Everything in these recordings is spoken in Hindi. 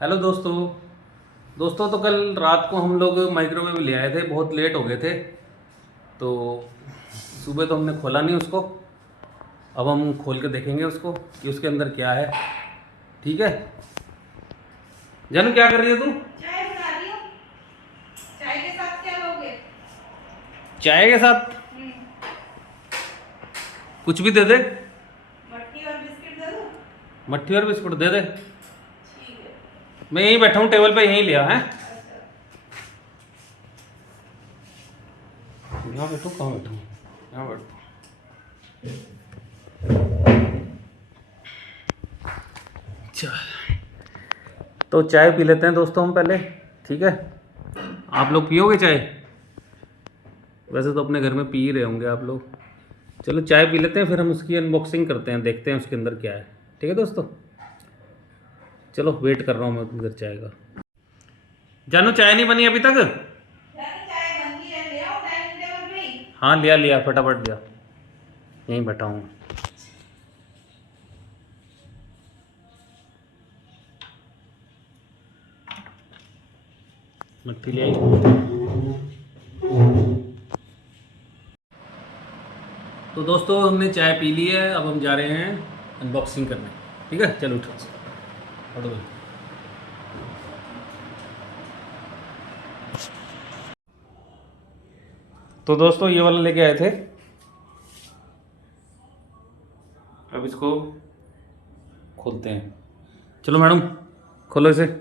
हेलो दोस्तों। तो कल रात को हम लोग माइक्रोवेव ले आए थे, बहुत लेट हो गए थे तो सुबह तो हमने खोला नहीं उसको। अब हम खोल के देखेंगे उसको कि उसके अंदर क्या है। ठीक है जानू, क्या कर रही है तू? चाय बना रही हूँ। चाय के साथ क्या लोगे? चाय के साथ कुछ भी दे दे। मट्ठी और बिस्किट दे दूँ? मट्ठी और बिस्कुट दे दे। ठीक है। मैं यहीं बैठा हूँ, टेबल पे यहीं लिया है। अच्छा। यहाँ बैठो, कहाँ बैठूँ? यहाँ बैठो। अच्छा, तो चाय पी लेते हैं दोस्तों हम पहले। ठीक है, आप लोग पियोगे चाय? वैसे तो अपने घर में पी ही रहे होंगे आप लोग। चलो चाय पी लेते हैं, फिर हम उसकी अनबॉक्सिंग करते हैं, देखते हैं उसके अंदर क्या है। ठीक है दोस्तों, चलो वेट कर रहा हूँ मैं उधर चाय का। जानू, चाय नहीं बनी अभी तक? चाय बन गई है, ले आओ डाइनिंग टेबल पे ही। हाँ लिया लिया, फटाफट लिया, यहीं बैठा हूँ। मट्टी ले आई। तो दोस्तों हमने चाय पी ली है, अब हम जा रहे हैं अनबॉक्सिंग करने। ठीक है चलो उठो उठो भाई। तो दोस्तों ये वाला लेके आए थे, अब इसको खोलते हैं। चलो मैडम खोलो इसे।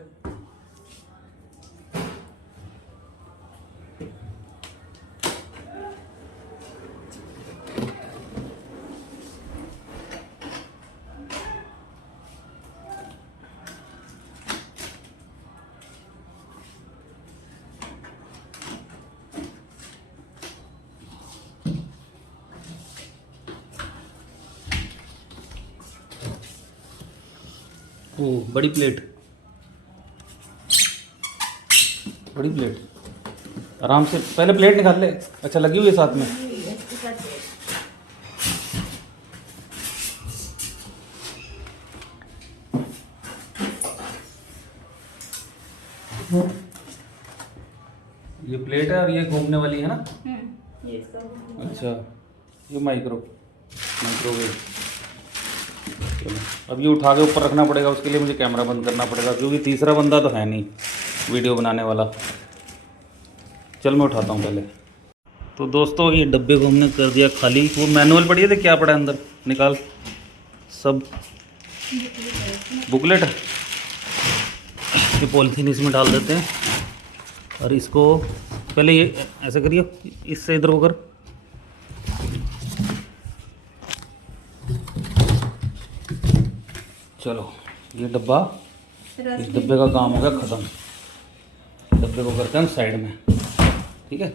ओ बड़ी प्लेट, बड़ी प्लेट। आराम से पहले प्लेट निकाल ले। अच्छा लगी हुई है साथ में। ये प्लेट है और ये घूमने वाली है ना? ये सब। अच्छा, ये माइक्रोवेव। चलो अब ये उठा के ऊपर रखना पड़ेगा, उसके लिए मुझे कैमरा बंद करना पड़ेगा क्योंकि तीसरा बंदा तो है नहीं वीडियो बनाने वाला। चल मैं उठाता हूँ पहले। तो दोस्तों ये डब्बे को हमने कर दिया खाली। वो मैनुअल पड़ी है, तो क्या पड़ा है अंदर? निकाल सब। बुकलेट है, ये पॉलीथीन इसमें डाल देते हैं और इसको पहले ये ऐसे करिए, इससे इधर को कर। चलो ये डब्बा, इस डब्बे का काम हो गया ख़त्म। डब्बे को करते हैं साइड में। ठीक है,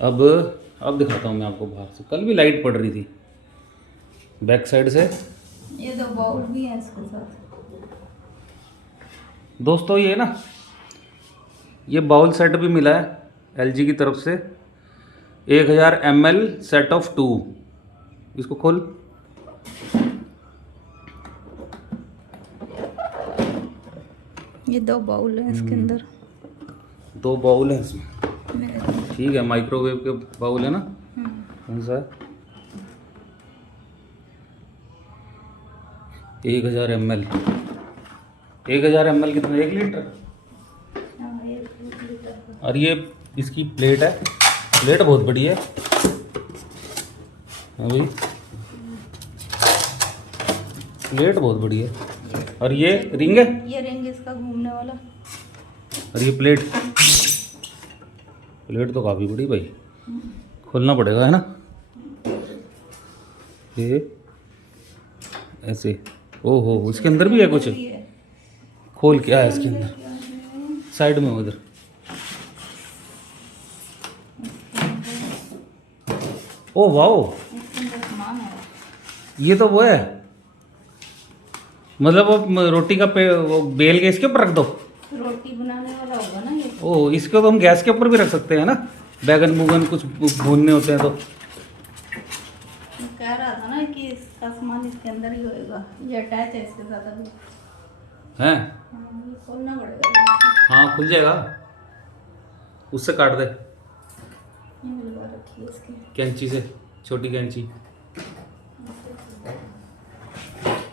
अब दिखाता हूँ मैं आपको बाहर से। कल भी लाइट पड़ रही थी बैक साइड से। ये दो बाउल भी है इसके साथ। दोस्तों ये ना, ये बाउल सेट भी मिला है एलजी की तरफ से। 1000 ml सेट ऑफ 2। इसको खोल। ये दो बाउल है इसके अंदर। 2 बाउल है इसमें। ठीक है, माइक्रोवेव के बाउल है ना? कौन सा है? 1000 ml। 1000 ml कितना? 1 लीटर। और ये इसकी प्लेट है, प्लेट बहुत बड़ी है। हाँ भाई, प्लेट बहुत बड़ी है। और ये रिंग है, ये रिंग इसका घूमने वाला। और ये प्लेट, प्लेट तो काफ़ी बड़ी भाई, खोलना पड़ेगा है ना? ये ऐसे। ओहो, इसके अंदर भी है कुछ। खोल, क्या है इसके अंदर? साइड में उधर। ओ वाओ, ये तो वो है, मतलब वो रोटी का वो बेल के इसके ऊपर रख दो। रोटी बनाने वाला होगा ना ये। ओ, इसको तो हम गैस के ऊपर भी रख सकते हैं ना, बैगन मूगन कुछ भूनने होते हैं तो। मैं कह रहा था ना कि इसका सामान इसके अंदर ही होएगा, ये अटैच है इसके साथ अभी। हैं खोलना पड़ेगा। हाँ खुल जाएगा, उससे काट दे ये मिलवा रखी है इसकी। कैंची से, छोटी कैंची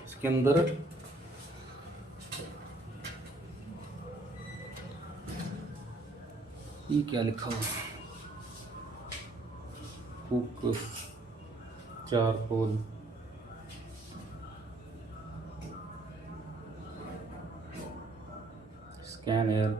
इसके अंदर। ये क्या लिखा हुआ, कुक चारकोल, स्कैन एयर,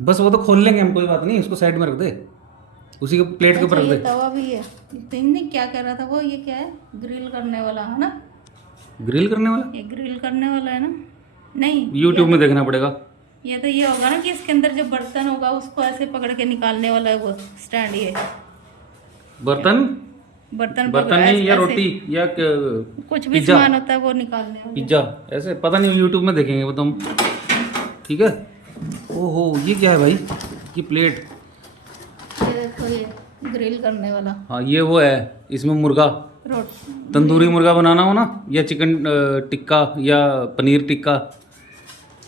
बस वो तो खोल लेंगे हम, कोई बात नहीं, उसको साइड में रख दे, उसी के प्लेट के ऊपर अच्छा, रख ये दे। तवा भी है। तुमने क्या कह रहा था वो, ये क्या है? ग्रिल करने वाला है ना? ग्रिल करने वाला ये ग्रिल करने वाला है ना? नहीं, यूट्यूब में देखना पड़ेगा। ये तो ये होगा ना कि इसके अंदर जो बर्तन होगा उसको ऐसे पकड़ के निकालने वाला है वो स्टैंड। ये बर्तन, बर्तन बर्तन पकड़ा नहीं, या ऐसे, रोटी या कुछ भी पिज्जा, सामान होता है वो निकालने वाला। पिज्जा ऐसे, पता नहीं, यूट्यूब में देखेंगे वो तुम। ठीक है। ओहो ये क्या है भाई, ये प्लेट। ये देखो, ये ग्रिल करने वाला हाँ ये वो है, इसमें मुर्गा, रोटी। तंदूरी मुर्गा बनाना हो ना, या चिकन टिक्का या पनीर टिक्का,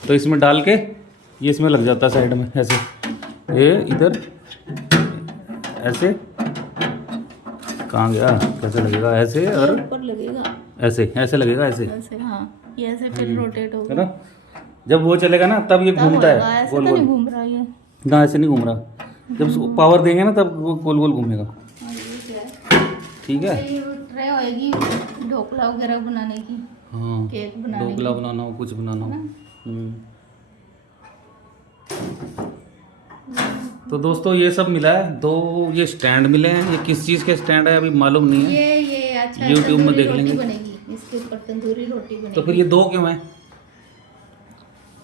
तो इसमें डाल के ये इसमें लग जाता है साइड में ऐसे, ये इधर ऐसे, कहाँ गया, कैसे लगेगा ऐसे, और ऊपर लगेगा ऐसे, ऐसे लगेगा ऐसे, ऐसे। हाँ, ये ऐसे फिर रोटेट है होगा। ना। जब वो चलेगा ना तब ये तब घूमता होएगा, है ऐसे गोल तो गोल। नहीं घूम रहा ये। ना ऐसे नहीं घूम रहा, जब उसको पावर देंगे ना तब वो गोल गोल घूमेगा। हाँ, ये क्या है? ठीक है। ये ट्रे होएगी ढोकला वगैरह बनाने की, हाँ केक बनाने की। ढोकला बनाना हो, कुछ बनाना हो। तो दोस्तों ये सब मिला है, दो ये स्टैंड मिले हैं, ये किस चीज़ के स्टैंड है अभी मालूम नहीं है, ये अच्छा YouTube में तंदूरी देख रोटी लेंगे। बनेगी इसके ऊपर, तंदूरी रोटी बनेगी। तो फिर ये दो क्यों हैं,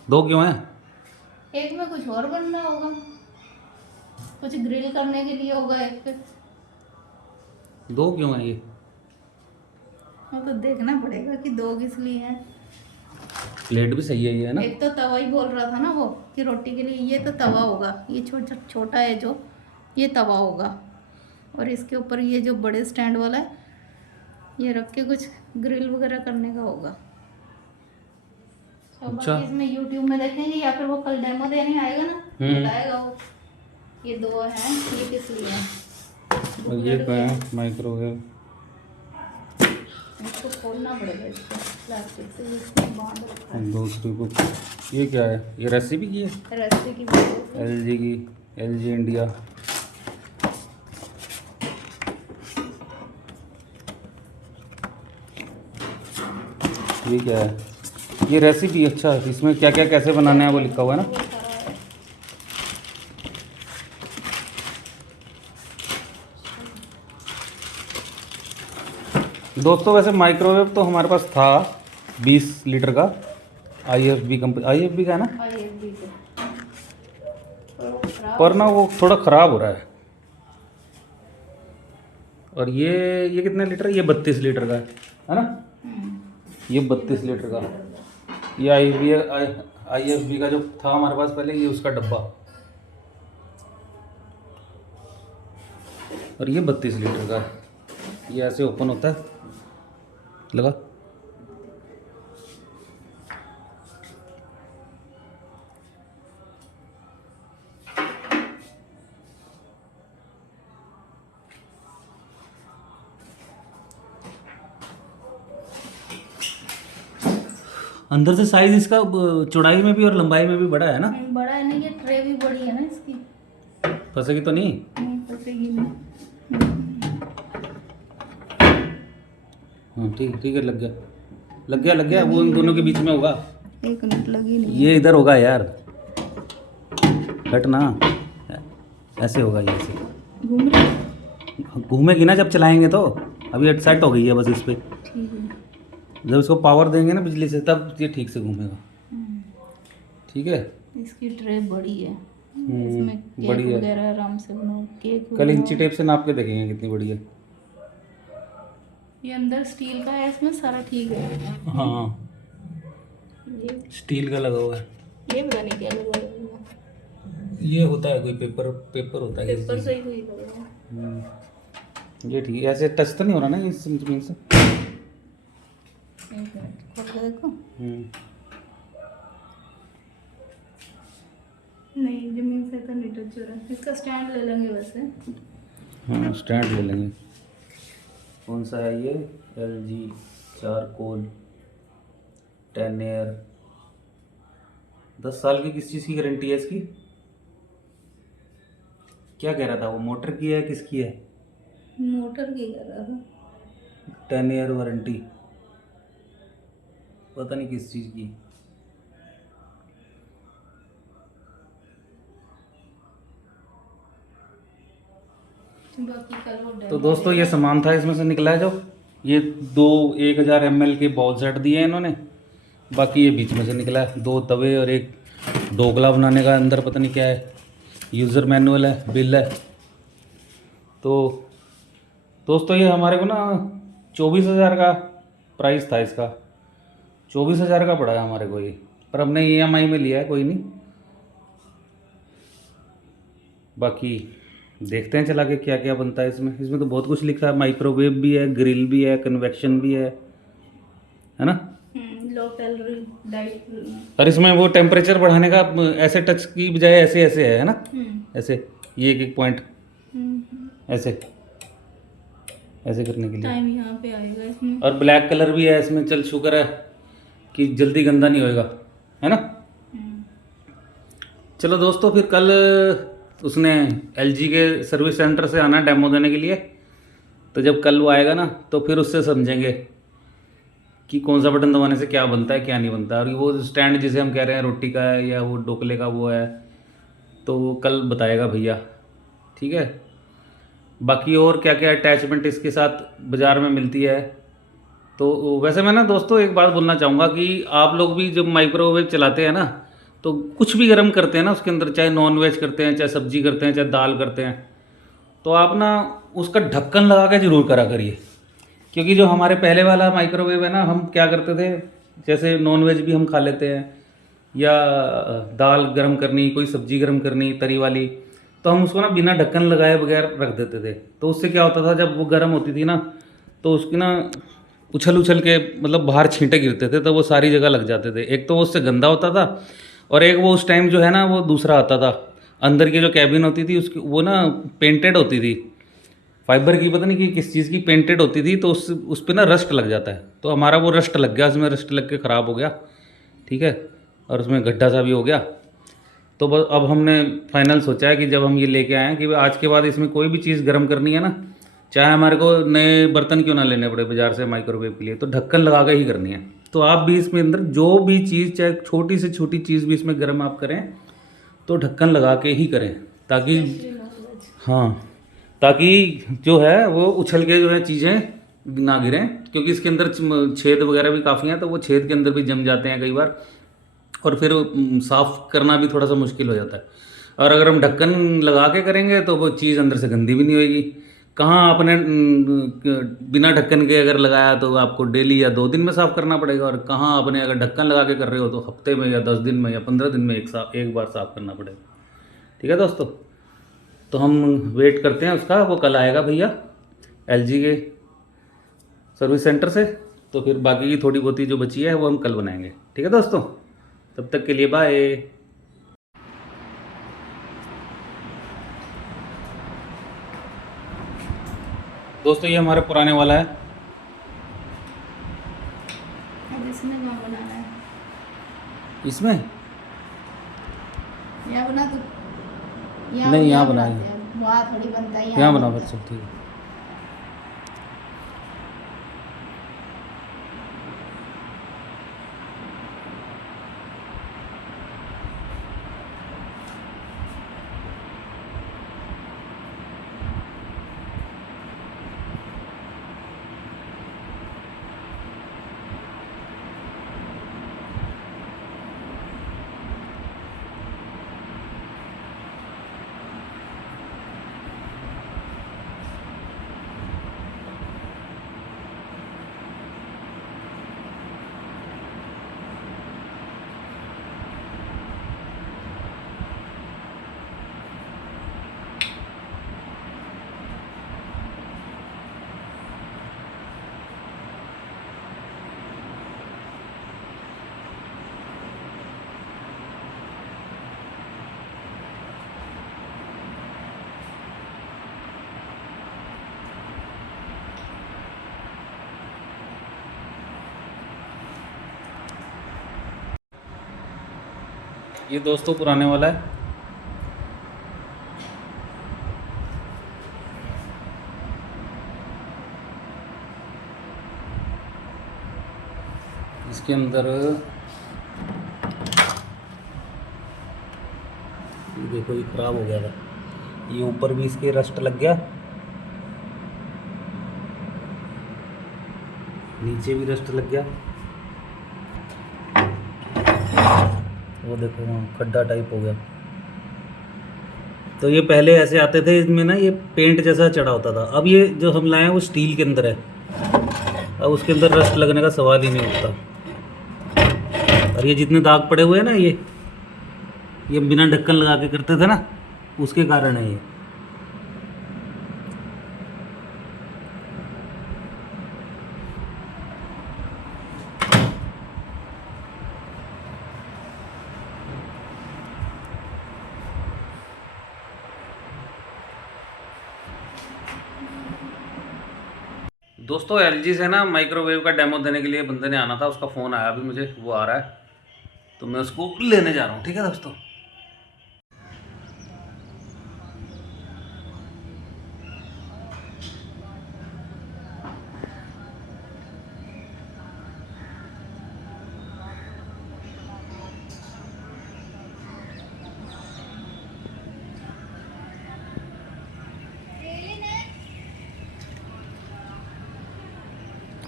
दो क्यों हैं? एक में कुछ और बनना होगा, कुछ ग्रिल करने के लिए होगा एक पे। दो क्यों हैं ये? वो तो देखना पड़ेगा कि दो किस लिए है। प्लेट भी सही है ये, है ना। एक तो तवा ही बोल रहा था ना वो कि रोटी के लिए ये तो तवा होगा, ये छोटा छोटा है जो, ये तवा होगा। और इसके ऊपर ये जो बड़े स्टैंड वाला है, ये रख के कुछ ग्रिल वगैरह करने का होगा। तो अच्छा। बाकी इसमें यूट्यूब में देखेंगे, या फिर वो कल डेमो देने आएगा ना, बताएगा वो। ये दो हैं, ये किस लिए है। और ये क्या है, माइक्रोवेव। इसको खोलना पड़ेगा, इसको प्लास्टिक से इसमें बांध रखा है। दूसरी बुक, ये क्या है, ये रेसिपी की है, रस्ते की वजह से। LG की, LG इंडिया। ये क्या है, ये रेसिपी, अच्छा इसमें क्या क्या कैसे बनाने हैं वो लिखा हुआ है ना। वो सारा है। दोस्तों वैसे माइक्रोवेव तो हमारे पास था 20 लीटर का, IFB कंपनी, IFB का है ना, IFB से। और वो खराब पर ना वो थोड़ा ख़राब हो रहा है। और ये कितने लीटर, ये 32 लीटर का है ना, ये 32 लीटर का। ये IFB का जो था हमारे पास पहले, ये उसका डब्बा, और ये 32 लीटर का है। ये ऐसे ओपन होता है, लगा। अंदर से साइज इसका चौड़ाई में भी और लंबाई में भी बड़ा है ना। बड़ा है ना, ये ट्रे भी बड़ी है ना इसकी। फंसेगी तो नहीं? नहीं फटेगी नहीं। हाँ ठीक, ठीक है, लग गया, लग गया, लग गया। वो इन दोनों के बीच में होगा, एक मिनट लगी नहीं। ये इधर होगा यार, हट ना, ऐसे होगा ये, ऐसे घूम रही। घूमेगी ना जब चलाएंगे तो। अभी ये सेट हो गई है बस इस पे, ठीक है। जब इसको पावर देंगे ना बिजली से तब ये ठीक से घूमेगा। ठीक है। इसकी ट्रे बड़ी है, इसमें केक बड़ी है। वगैरह आराम से बनाओ। केक कल इंची टेप से नाप के देखेंगे कितनी बड़ी है। ये अंदर स्टील का है, इसमें सारा ठीक है। हाँ ये स्टील का लगा हुआ है। ये पता नहीं क्या लगा है। ये होता है कोई पेपर पेपर होता है किसी पेपर चीज़ से ही सही लग रहा है। ये ठीक है। ऐसे टच तो नहीं हो रहा ना इस जमीन से? एक मिनट खोल के देखो। नहीं, जमीन से तो नहीं टच हो रहा है। इसका स्टैंड ले लेंगे वैसे। हाँ स्टैंड ले लेंगे। कौन सा है ये? LG charcoal 10 year. 10 साल की किस चीज़ की गारंटी है इसकी? क्या कह रहा था वो? मोटर की है किसकी है? मोटर की कर रहा था। 10 ईयर वारंटी, पता नहीं किस चीज़ की। बाकी कल वो तो दोस्तों ये सामान था इसमें से निकला है जो ये 1000 ml के बाउल सेट दिए हैं इन्होंने। बाकी ये बीच में से निकला है 2 तवे और एक ढोकला बनाने का। अंदर पता नहीं क्या है, यूज़र मैनुअल है, बिल है। तो दोस्तों ये हमारे को ना 24,000 का प्राइस था इसका। 24,000 का पड़ा है हमारे को ये, पर हमने EMI में लिया है, कोई नहीं। बाकी देखते हैं चला के क्या क्या बनता है इसमें। इसमें तो बहुत कुछ लिखा है, माइक्रोवेव भी है, ग्रिल भी है, कन्वेक्शन भी है ना? Low calorie diet. और इसमें वो टेम्परेचर बढ़ाने का ऐसे टच की बजाय ऐसे ऐसे है ना? ऐसे ये एक एक पॉइंट ऐसे ऐसे करने के लिए। टाइम यहाँ पे आएगा इसमें। और ब्लैक कलर भी है इसमें। चल शुक्र है कि जल्दी गंदा नहीं होएगा, है ना? चलो दोस्तों फिर कल उसने LG के सर्विस सेंटर से आना डेमो देने के लिए। तो जब कल वो आएगा ना तो फिर उससे समझेंगे कि कौन सा बटन दबाने से क्या बनता है क्या नहीं बनता। और वो स्टैंड जिसे हम कह रहे हैं रोटी का है या वो ढोकले का वो है, तो वो कल बताएगा भैया, ठीक है? बाकी और क्या क्या अटैचमेंट इसके साथ बाज़ार में मिलती है। तो वैसे मैं ना दोस्तों एक बात बोलना चाहूँगा कि आप लोग भी जब माइक्रोवेव चलाते हैं ना तो कुछ भी गर्म करते हैं ना उसके अंदर, चाहे नॉन वेज करते हैं, चाहे सब्जी करते हैं, चाहे दाल करते हैं, तो आप ना उसका ढक्कन लगा के ज़रूर करा करिए। क्योंकि जो हमारे पहले वाला माइक्रोवेव है ना, हम क्या करते थे, जैसे नॉन वेज भी हम खा लेते हैं या दाल गर्म करनी, कोई सब्जी गर्म करनी तरी वाली, तो हम उसको ना बिना ढक्कन लगाए बगैर रख देते थे। तो उससे क्या होता था, जब वो गर्म होती थी ना तो उसकी ना उछल उछल के मतलब बाहर छींटे गिरते थे, तो वो सारी जगह लग जाते थे। एक तो वो उससे गंदा होता था, और एक वो उस टाइम जो है ना वो दूसरा आता था, अंदर की जो कैबिन होती थी उसकी वो ना पेंटेड होती थी, फाइबर की, पता नहीं कि किस चीज़ की पेंटेड होती थी, तो उस पर ना रस्ट लग जाता है। तो हमारा वो रस्ट लग गया, उसमें रस्ट लग के ख़राब हो गया, ठीक है? और उसमें गड्ढा सा भी हो गया। तो बस अब हमने फाइनल सोचा है कि जब हम ये लेके आए हैं कि आज के बाद इसमें कोई भी चीज़ गर्म करनी है ना, चाहे हमारे को नए बर्तन क्यों ना लेने पड़े बाज़ार से माइक्रोवेव के लिए, तो ढक्कन लगा के ही करनी है। तो आप भी इसमें अंदर जो भी चीज़, चाहे छोटी से छोटी चीज़ भी इसमें गर्म आप करें तो ढक्कन लगा के ही करें, ताकि हाँ, ताकि जो है वो उछल के जो है चीज़ें ना गिरें। क्योंकि इसके अंदर छेद वगैरह भी काफ़ी हैं, तो वो छेद के अंदर भी जम जाते हैं कई बार, और फिर साफ़ करना भी थोड़ा सा मुश्किल हो जाता है। और अगर हम ढक्कन लगा के करेंगे तो वो चीज़ अंदर से गंदी भी नहीं होएगी। कहाँ आपने बिना ढक्कन के अगर लगाया तो आपको डेली या 2 दिन में साफ़ करना पड़ेगा, और कहाँ आपने अगर ढक्कन लगा के कर रहे हो तो हफ्ते में या 10 दिन में या 15 दिन में एक बार साफ़ करना पड़ेगा। ठीक है दोस्तों, तो हम वेट करते हैं उसका, वो कल आएगा भैया LG के सर्विस सेंटर से। तो फिर बाकी की थोड़ी बहुत जो बची है वो हम कल बनाएंगे। ठीक है दोस्तों, तब तक के लिए बाय। दोस्तों ये हमारे पुराने वाला है। अब इसमें कहाँ बनाना है? इसमें यहाँ बना तो नहीं, यहाँ बनाए, वहाँ थोड़ी बनता है, यहाँ बना फिर सब ठीक है। ये दोस्तों पुराने वाला है। इसके अंदर ये देखो, ये खराब हो गया था। ये ऊपर भी इसके रस्ट लग गया, नीचे भी रस्ट लग गया। वो देखो वहाँ खड्डा टाइप हो गया। तो ये पहले ऐसे आते थे, इसमें ना ये पेंट जैसा चढ़ा होता था। अब ये जो हम लाए हैं वो स्टील के अंदर है, अब उसके अंदर रस्ट लगने का सवाल ही नहीं उठता। और ये जितने दाग पड़े हुए हैं ना, ये बिना ढक्कन लगा के करते थे ना, उसके कारण है ये। दोस्तों एलजी से ना माइक्रोवेव का डेमो देने के लिए बंदे ने आना था, उसका फ़ोन आया अभी मुझे, वो आ रहा है तो मैं उसको लेने जा रहा हूँ। ठीक है दोस्तों।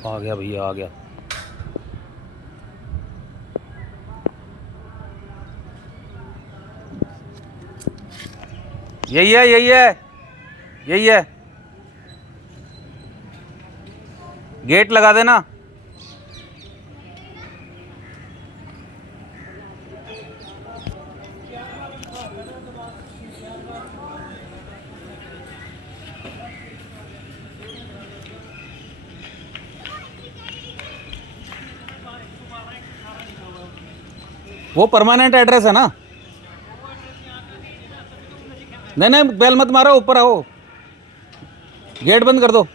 आ गया भैया, आ गया। यही है, यही है, यही है। गेट लगा देना। वो परमानेंट एड्रेस है ना? नहीं नहीं, बेल मत मारो, ऊपर आओ, गेट बंद कर दो।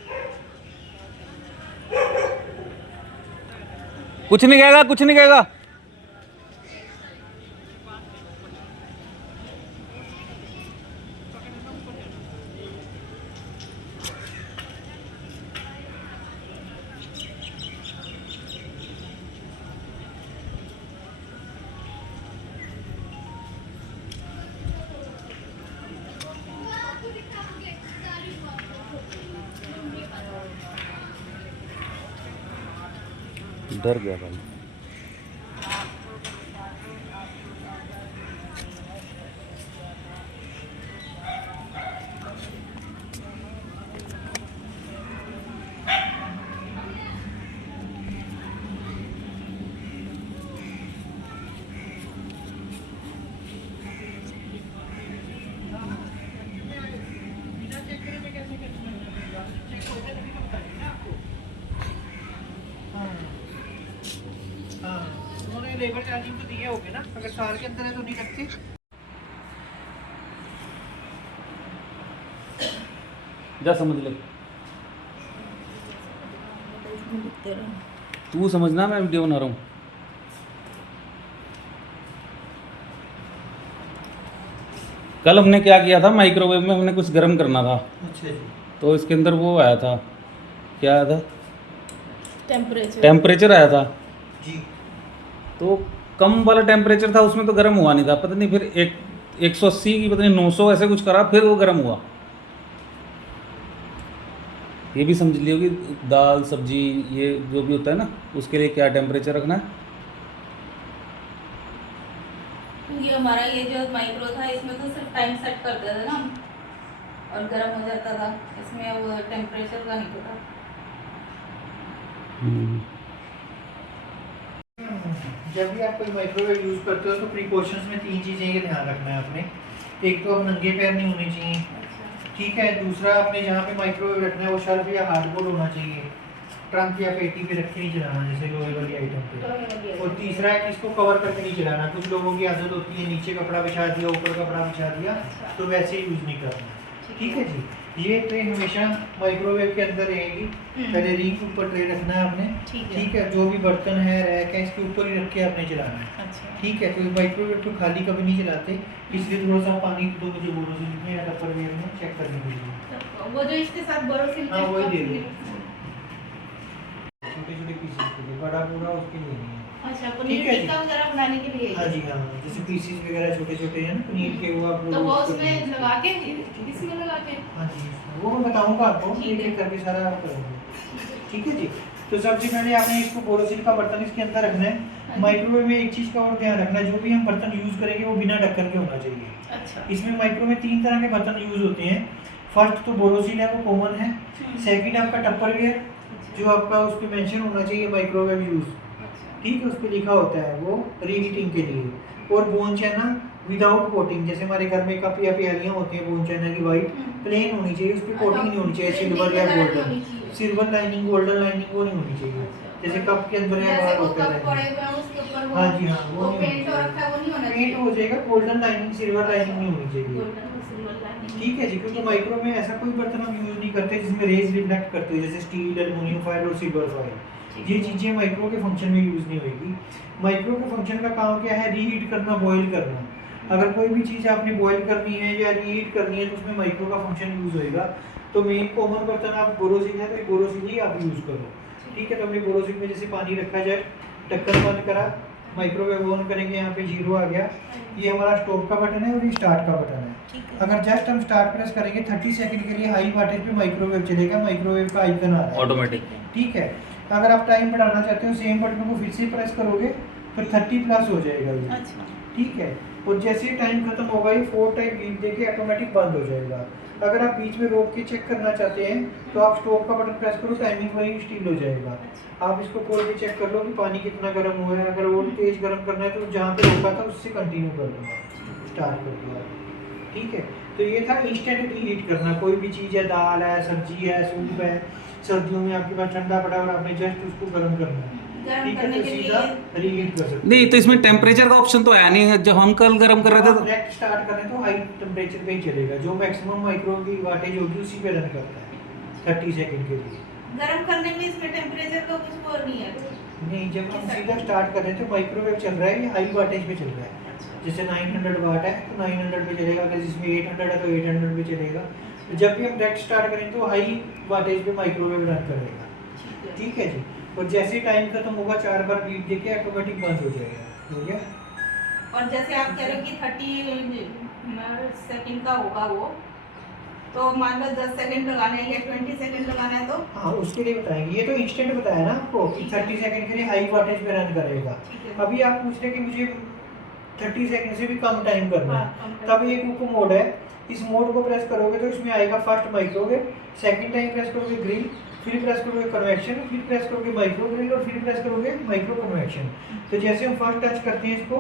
कुछ नहीं कहेगा, कुछ नहीं कहेगा। डर गया भाई। लेबर चार्जिंग तो दिए होंगे ना, अगर साल के अंदर है तो नहीं लगते। जा समझ ले, तू समझना, मैं वीडियो बना रहा हूँ। कल हमने क्या किया था, माइक्रोवेव में हमने कुछ गर्म करना था। अच्छा जी। तो इसके अंदर वो आया था, क्या आया था, टेम्परेचर आया था। जी। तो कम वाला टेम्परेचर था, उसमें तो गर्म हुआ नहीं था। पता नहीं फिर 180 की, पता नहीं 900 ऐसे कुछ करा, फिर वो गर्म हुआ। ये भी समझ लियो कि दाल सब्जी ये जो भी होता है ना, उसके लिए क्या टेम्परेचर रखना है। ये हमारा ये जो माइक्रो था, इसमें तो सिर्फ टाइम सेट कर देते थे ना और गर्म हो जाता था। इसमें वो टेम्परेचर का नहीं पता। जब भी आप कोई माइक्रोवेव यूज़ करते हो तो प्रिकॉशंस में 3 चीज़ें का ध्यान रखना है आपने। एक तो आप नंगे पैर नहीं होने चाहिए, ठीक है। दूसरा, आपने जहाँ पे माइक्रोवेव रखना है वो शेल्फ या हार्डबोर्ड होना चाहिए। ट्रंक या पेटी पे रख के नहीं चलाना, जैसे लोहे वाली आइटम पे। और तीसरा है कि इसको कवर करके नहीं चलाना। कुछ लोगों की आदत होती है नीचे कपड़ा बिछा दिया, ऊपर कपड़ा बिछा दिया, तो वैसे यूज़ नहीं करना। ठीक है जी। ये ट्रे हमेशा माइक्रोवेव के अंदर रहेगी। पहले रिंग के ऊपर ट्रे रखना है आपने। ठीक है, जो भी बर्तन है रैक है इसके ऊपर ही रख के आपने चलाना है। अच्छा। ठीक है, तो माइक्रोवेव को खाली कभी नहीं चलाते, इसलिए थोड़ा सा पानी दो मुझे बोरोसिल में या टप्परवेयर में चेक करने के लिए। तो वो जो इसके साथ बोरोसिल हाँ, वही दे दो। छोटे छोटे पीसेस के लिए, बड़ा पूरा उसके लिए नहीं है। अच्छा, ठीक पनीर है जी। टिक्का वगैरह बनाने के लिए। हाँ जी हाँ, जैसे पीसेस वगैरह छोटे छोटे हैं ना पनीर के, वो आप तो वो लोग उसमें लगा के इसमें लगा के। हाँ जी, वो मैं बताऊंगा आपको, ठीक एक है। एक करके सारा आप करेंगे। ठीक है जी। तो सबसे पहले आपने इसको बोरोसिल का बर्तन इसके अंदर रखना है। माइक्रोवेव में एक चीज़ का और ध्यान रखना है, जो भी हम बर्तन यूज़ करेंगे वो बिना ढक्कन के होना चाहिए। अच्छा। इसमें माइक्रो में 3 तरह के बर्तन यूज़ होते हैं। फर्स्ट तो बोरोसिल है, वो कॉमन है। सेकंड आपका टप्परवेयर, जो आपका उस पर मेंशन होना चाहिए माइक्रोवेव यूज़। ठीक है, उस पर लिखा होता है वो रीहीटिंग के लिए। और बोन चैना विदाउट कोटिंग, जैसे हमारे घर में कप या प्यालियाँ होती हैं बोन चैना की वाइट, प्लेन होनी चाहिए, उस पर कोटिंग नहीं होनी चाहिए, सिल्वर या golden. Silver lining golden lining वो नहीं होनी चाहिए, जैसे कप के अंदर या बाहर होता है। हाँ जी हाँ, वो नहीं होना चाहिए। पेंट हो जाएगा, गोल्डन लाइनिंग सिल्वर लाइनिंग नहीं होनी चाहिए। ठीक है जी, क्योंकि माइक्रो में ऐसा कोई बर्तन हम यूज़ नहीं करते जिसमें रेज रिफ्लेक्ट करते हो, जैसे स्टील, एल्युमिनियम फॉयल और सिल्वर फॉयल। ये चीज़ें माइक्रो के फंक्शन में यूज़ नहीं होगी। माइक्रो के फंक्शन का काम क्या है? रीहीट करना, बॉईल करना। अगर कोई भी चीज़ आपने बॉईल करनी है या रीहीट करनी है तो उसमें माइक्रो का फंक्शन यूज़ होएगा। तो मेन कॉमन बर्तन आप बोरोसिल है तो बोरोसिल ही आप यूज़ करो। ठीक है, तो हमने बोरोसिल में जैसे पानी रखा जाए, ढक्कन बंद करा, माइक्रोवेव ऑन करेंगे, यहाँ पे 0 आ गया। ये हमारा स्टॉप का बटन है और ये स्टार्ट का बटन है। अगर जस्ट हम स्टार्ट प्रेस करेंगे 30 सेकंड के लिए हाई वाटेज पे माइक्रोवेव चलेगा, माइक्रोवेव का आइकन आ रहा है ऑटोमेटिक। ठीक है, अगर आप टाइम बढ़ाना चाहते हो सेम बटन को फिर से प्रेस करोगे तो 30 प्लस हो जाएगा ये। अच्छा। ठीक है, और जैसे ही टाइम खत्म होगा ये 4 टाइम बीप देके ऑटोमेटिक बंद हो जाएगा। अगर आप बीच में रोक के चेक करना चाहते हैं तो आप स्टॉप का बटन प्रेस करो, टाइमिंग वही स्टील हो जाएगा। आप इसको खोल के चेक कर लो कि पानी कितना गर्म हुआ है। अगर और तेज गर्म करना है तो जहाँ पे रोका था उससे कंटिन्यू कर दो, स्टार्ट कर दो। ठीक है, तो ये था इंस्टेंट रीहीट करना। कोई भी चीज़ है, दाल है, सब्जी है, सूप है, सर्दियों में आपके पास ठंडा पड़ा और आपने जस्ट उसको गर्म करना है, ठीक है, तो सीधा रीहीट कर सकते हैं। नहीं तो इसमें टेम्परेचर का ऑप्शन तो आया नहीं है, जब हम कल गर्म कर रहे थे तो डायरेक्ट स्टार्ट करें तो हाई टेम्परेचर पे ही चलेगा, जो मैक्सिमम माइक्रो की वाटेज होगी उसी पे रन करता है 30 सेकंड के लिए। गरम करने में इसमें टेम्परेचर का कुछ और नहीं है? नहीं, जब हम सीधा स्टार्ट कर रहे हैं तो माइक्रोवेव चल रहा है, ये हाई वाटेज पे चल रहा है। जैसे 900 वाट है तो 900 पे चलेगा, अगर जिसमें 800 है तो 800 पे चलेगा। तो जब भी हम डायरेक्ट स्टार्ट करें तो हाई वाटेज पे माइक्रोवेव रन करेगा। ठीक है जी, और जैसे टाइम खत्म होगा 4 बार बीप देके ऑटोमेटिक बंद हो जाएगा। हो गया। और जैसे आप कह रहे हो कि 30 सेकंड का होगा वो, तो मान लो 10 सेकंड लगाना है या 20 सेकंड लगाना है तो? हाँ, उसके लिए बताएंगे। ये तो इंस्टेंट बताया ना आपको कि 30 सेकंड के लिए हाई वाटेज पे रन करेगा। अभी आप पूछ रहे कि मुझे 30 सेकंड से भी कम टाइम करना है, तब एक ऊपर मोड है, इस मोड को प्रेस करोगे तो इसमें आएगा first microwave, second time press करोगे ग्रिल, फिर प्रेस करोगे कन्वेक्शन, फिर प्रेस करोगे माइक्रो ग्रिल और फिर प्रेस करोगे माइक्रो कन्वेक्शन। तो जैसे हम फर्स्ट टच करते हैं इसको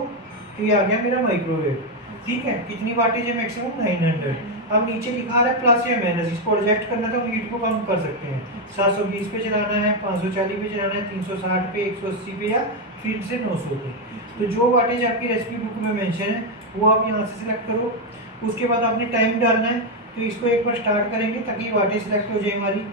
तो ये आ गया मेरा माइक्रोवेव। ठीक है, कितनी वाटेज है? मैक्सिमम 900। अब नीचे लिखा रहा है प्लस या माइनस, इसको एडजस्ट करना तो हम हीट को कम कर सकते हैं। 720 पे चलाना है, 540 पे चलाना है, 360 पे, 180 पे या फिर से 900 पे। तो जो वाटेज आपकी रेसिपी बुक में मेंशन है वो आप यहाँ से सिलेक्ट करो। उसके बाद आपने टाइम डालना है, तो इसको एक बार स्टार्ट करेंगे ताकि वाटेज सिलेक्ट हो जाए हमारी।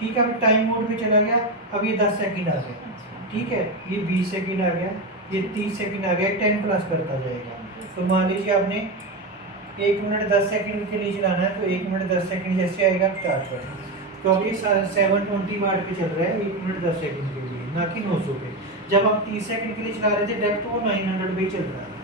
ठीक है, अब टाइम मोड पे चला गया, अब ये 10 सेकंड आ गया। ठीक है, ये 20 सेकंड आ गया, ये 30 सेकंड आ गया, 10 प्लस करता जाएगा। तो मान लीजिए आपने 1 मिनट 10 सेकंड के लिए चलाना है तो 1 मिनट 10 सेकंड जैसे आएगा स्टार्ट करें। तो अभी 720 वाट पे चल रहा है 1 मिनट 10 सेकंड के लिए, ना कि 900 पे। जब हम 30 सेकंड के लिए चला रहे थे डायरेक्ट तो वो 900 पे ही चल रहा है।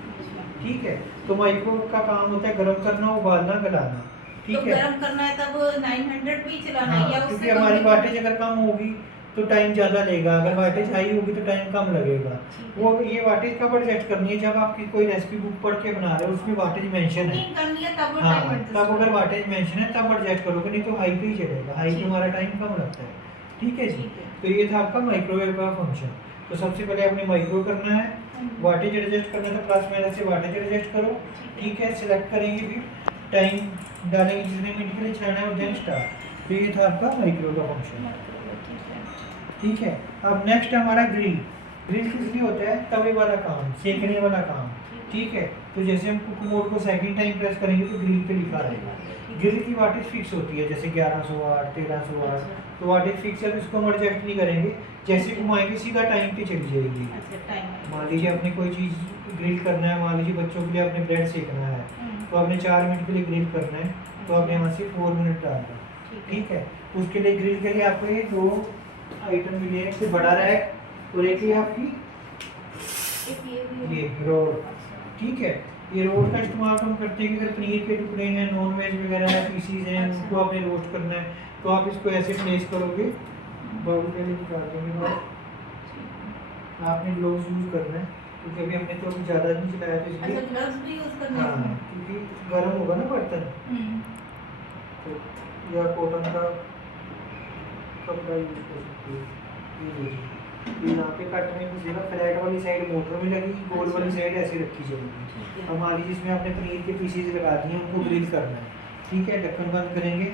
ठीक है, तो माइक्रोवेव का काम होता है गर्म करना, उबालना, गलाना। ठीक तो है, गरम करना है तब 900 पे ही चलाना है हाँ, या क्योंकि उससे हमारी कम? वाटेज अगर कम होगी तो टाइम ज़्यादा लेगा, अगर वाटेज हाई होगी तो टाइम कम लगेगा। वो ये वाटेज कब एडजस्ट करनी है? जब आपकी कोई रेसिपी बुक पढ़ के बना रहे हो उसमें वाटेज मेंशन है। कुकिंग करनी है तब हाँ, टाइम एडजस्ट तब अगर वाटेज मेंशन है तब एडजस्ट करोगे, नहीं तो हाई पे ही चलेगा, हाई पे हमारा टाइम कम लगता है। ठीक है जी, तो ये था आपका माइक्रोवेव का फंक्शन। तो सबसे पहले आपने माइक्रो करना है, वाटेज एडजस्ट करना है तो प्लस माइनस से वाटेज एडजस्ट करो। ठीक है, सिलेक्ट करेंगे, फिर टाइम डालेंगे जितने मिनट के लिए चलाना है और देन स्टार्ट। तो ये था आपका माइक्रो का फंक्शन। ठीक है, अब नेक्स्ट हमारा ग्रिल। ग्रिल किस लिए होता है? तवे वाला काम, सेकने वाला काम, ठीक है। तो जैसे हम कुक मोड को सेकंड टाइम प्रेस करेंगे तो ग्रिल पे लिखा रहेगा। ग्रिल की वाटेज फिक्स होती है, जैसे 1100 वाट, 1300 वाट, तो वाटेज फिक्स है, तो इसको हम एडजस्ट नहीं करेंगे। जैसे घुमाएंगे सीधा टाइम पे चली जाएगी। मान लीजिए आपने कोई चीज़ ग्रिल करना है, मान लीजिए बच्चों के लिए आपने ब्रेड सेकना है, तो आपने 4 मिनट के लिए ग्रिल करना है, तो आपने यहाँ से 4 मिनट डालना है, ठीक है। उसके लिए ग्रिल के लिए आपको ये 2 आइटम मिले हैं, एक बड़ा रैक और एक ये आपकी ये रोड, ठीक है। ये रोड का इस्तेमाल हम करते हैं कि अगर पनीर के टुकड़े हैं, नॉन वेज वगैरह है, पीसीज हैं, उनको आपने रोस्ट करना है, तो आप इसको ऐसे प्लेस करोगे, बाउल के लिए निकाल देंगे बाहर। आपने ग्लोव्स यूज़ करना है, क्योंकि अभी हमने तो अभी ज़्यादा नहीं चलाया, तो इसलिए ग्लव्स भी यूज करने हाँ, क्योंकि गर्म होगा ना बर्तन, तो या कॉटन का कपड़ा यूज कर सकते हो। ये देखिए, ये यहाँ पे कट में मुझे ना फ्लैट वाली साइड मोटर में लगी, गोल वाली साइड ऐसे रखी जाएगी। अब मान लीजिए इसमें आपने पनीर के पीसेज लगा दिए, उनको ग्रिल करना है, ठीक है। ढक्कन बंद करेंगे,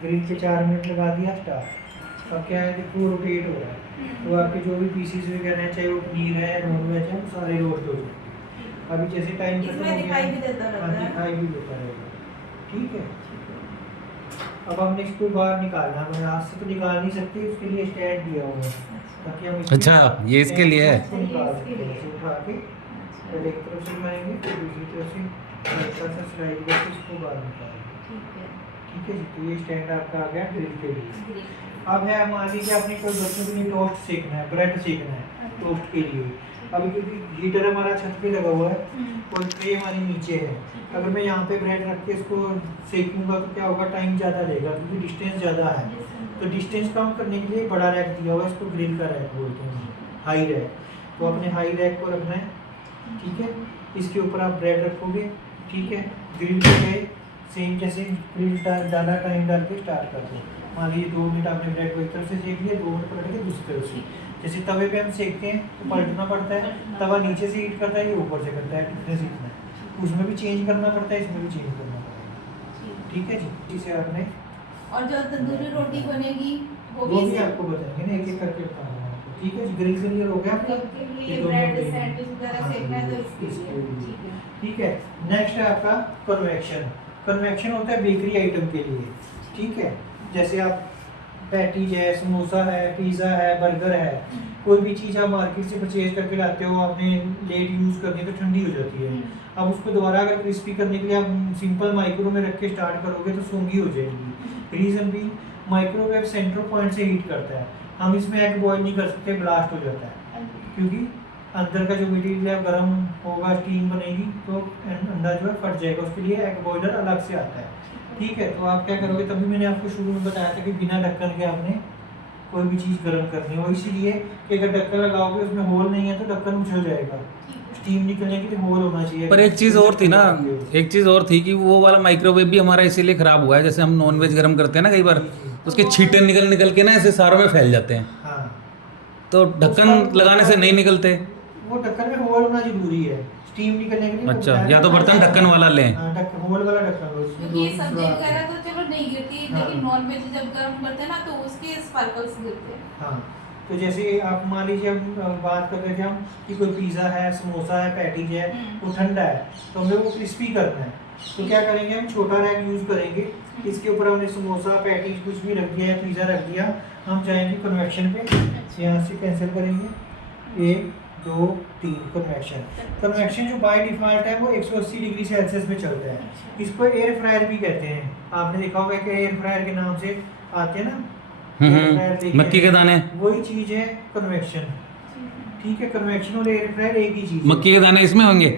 ग्रिल के 4 मिनट लगा दिया, स्टार्ट। अब क्या है, देखो रोटेट हो रहा है, तो आपके जो भी पीसेज वगैरह हैं, चाहे वो पनीर है, नॉन वेज है, वो सारे रोस्ट हो जाएंगे। अभी जैसे टाइम खत्म हो गया, दिखाई भी देता रहेगा, ठीक है। अब हमने इसको बाहर निकालना है, मैं हाथ से तो निकाल नहीं सकते, उसके लिए स्टैंड दिया हुआ है, ताकि हम अच्छा, ये इसके लिए है। इसको निकाल सकते हैं। ऐसे उठा के पहले एक तरफ से घुमाएंगे, फिर दूसरी तरफ से हल्का सा स्लाइड करके इसको बाहर निकालेंगे, ठीक है जी। तो ये स्टैंड आपका आ गया ग्रिल के लिए। अब है, मान लीजिए आपने कोई बच्चों के लिए टोस्ट सेकना है, ब्रेड सेकना है टोस्ट के लिए। अभी क्योंकि हीटर हमारा छत पे लगा हुआ है और ट्रे हमारी नीचे है, अगर मैं यहाँ पे ब्रेड रख के इसको सेकूंगा तो क्या होगा, टाइम ज़्यादा लगेगा, क्योंकि डिस्टेंस ज़्यादा है। तो डिस्टेंस कम करने के लिए बड़ा रैक दिया हुआ है, इसको ग्रिल का रैक बोलते हैं, हाई रैक। तो अपने हाई रैक को रखना है, ठीक है। इसके ऊपर आप ब्रेड रखोगे, ठीक है। ग्रिल पे गए, सेम जैसे ग्रिल डाला, टाइम डाल के स्टार्ट कर दो। मान लीजिए 2 मिनट आपने ब्रेड को एक तरफ से सेक लिया, 2 मिनट पलट के दूसरी तरफ से। जैसे तवे पे हम सेकते हैं तो पलटना पड़ता है, तवा नीचे से हीट करता है, ये ऊपर से करता है, कितने सीखना है, उसमें भी चेंज करना पड़ता है, इसमें भी चेंज करना पड़ेगा, ठीक है जी। इसे आपने और जो तंदूरी रोटी बनेगी वो भी आपको बताएंगे ना, एक एक करके बताऊंगा आपको, ठीक है जी। ग्रिल के लिए हो गया आपका, ये ब्रेड सैंडविच वगैरह सेकना है तो इसके लिए, ठीक है। नेक्स्ट है आपका कन्वेक्शन। कन्वेक्शन होता है बेकरी आइटम के लिए, ठीक है। जैसे आप पैटीज है, समोसा है, पिज़्ज़ा है, बर्गर है, कोई भी चीज़ आप मार्केट से परचेज करके लाते हो, आपने लेट यूज़ करनी है तो ठंडी हो जाती है। अब उसको दोबारा अगर क्रिस्पी करने के लिए आप सिंपल माइक्रो में रख के स्टार्ट करोगे तो सूंगी हो जाएगी। रीज़न भी, माइक्रोवेव सेंटर पॉइंट से हीट करता है, हम इसमें एग बॉयल नहीं कर सकते, ब्लास्ट हो जाता है, क्योंकि अंदर का जो मटीरियल है गर्म होगा, स्टीम बनेगी तो अंडा जो है फट जाएगा, उसके लिए एग बॉयलर अलग से आता है, ठीक है। तो आप क्या करोगे, तभी मैंने आपको शुरू में बताया था कि बिना ढक्कन के आपने कोई भी चीज़ गर्म करनी है, और इसीलिए कि अगर ढक्कन लगाओगे उसमें होल नहीं है तो ढक्कन उछल जाएगा, स्टीम निकलने के लिए होल होना चाहिए। पर एक चीज़ और थी ना, एक चीज़ और थी कि वो वाला माइक्रोवेव भी हमारा इसीलिए ख़राब हुआ है, जैसे हम नॉन वेज गर्म करते हैं ना कई बार, उसके छींटे निकल निकल के ना ऐसे सारों में फैल जाते हैं, हाँ, तो ढक्कन लगाने से नहीं निकलते। वो ढक्कन में होल होना जरूरी है, स्टीम निकलने के लिए। अच्छा, या तो बर्तन ढक्कन वाला लें। हाँ, होल वाला ढक्कन लो, उसमें क्योंकि ये दो सब्जी सुराख वगैरह है। तो चलो नहीं गिरती, हाँ। लेकिन नॉन वेज जब गर्म करते हैं ना तो उसके स्पार्कल्स गिरते हैं। हाँ, तो जैसे आप मान लीजिए हम बात कर रहे थे हम कि कोई पिज़्ज़ा है, समोसा है, पैटीज है, वो ठंडा है तो हमें वो क्रिस्पी करना है, तो क्या करेंगे, हम छोटा रैक यूज़ करेंगे, इसके ऊपर हमने समोसा, पैटीज कुछ भी रख दिया है, पिज़्ज़ा रख दिया, हम जाएंगे कन्वेक्शन पे, यहाँ से कैंसिल करेंगे, 1 2 3 कन्वेक्शन। कन्वेक्शन जो बाय डिफ़ॉल्ट है वो 180 डिग्री सेल्सियस में चलता है, इसको एयर फ्रायर भी कहते हैं। आपने देखा होगा कि एयर फ्रायर के नाम से आते हैं ना, मक्की के दाने, वही चीज़ है कन्वेक्शन, ठीक है। कन्वेक्शन और एयर फ्रायर एक ही चीज़ है। मक्की के दाने इसमें होंगे?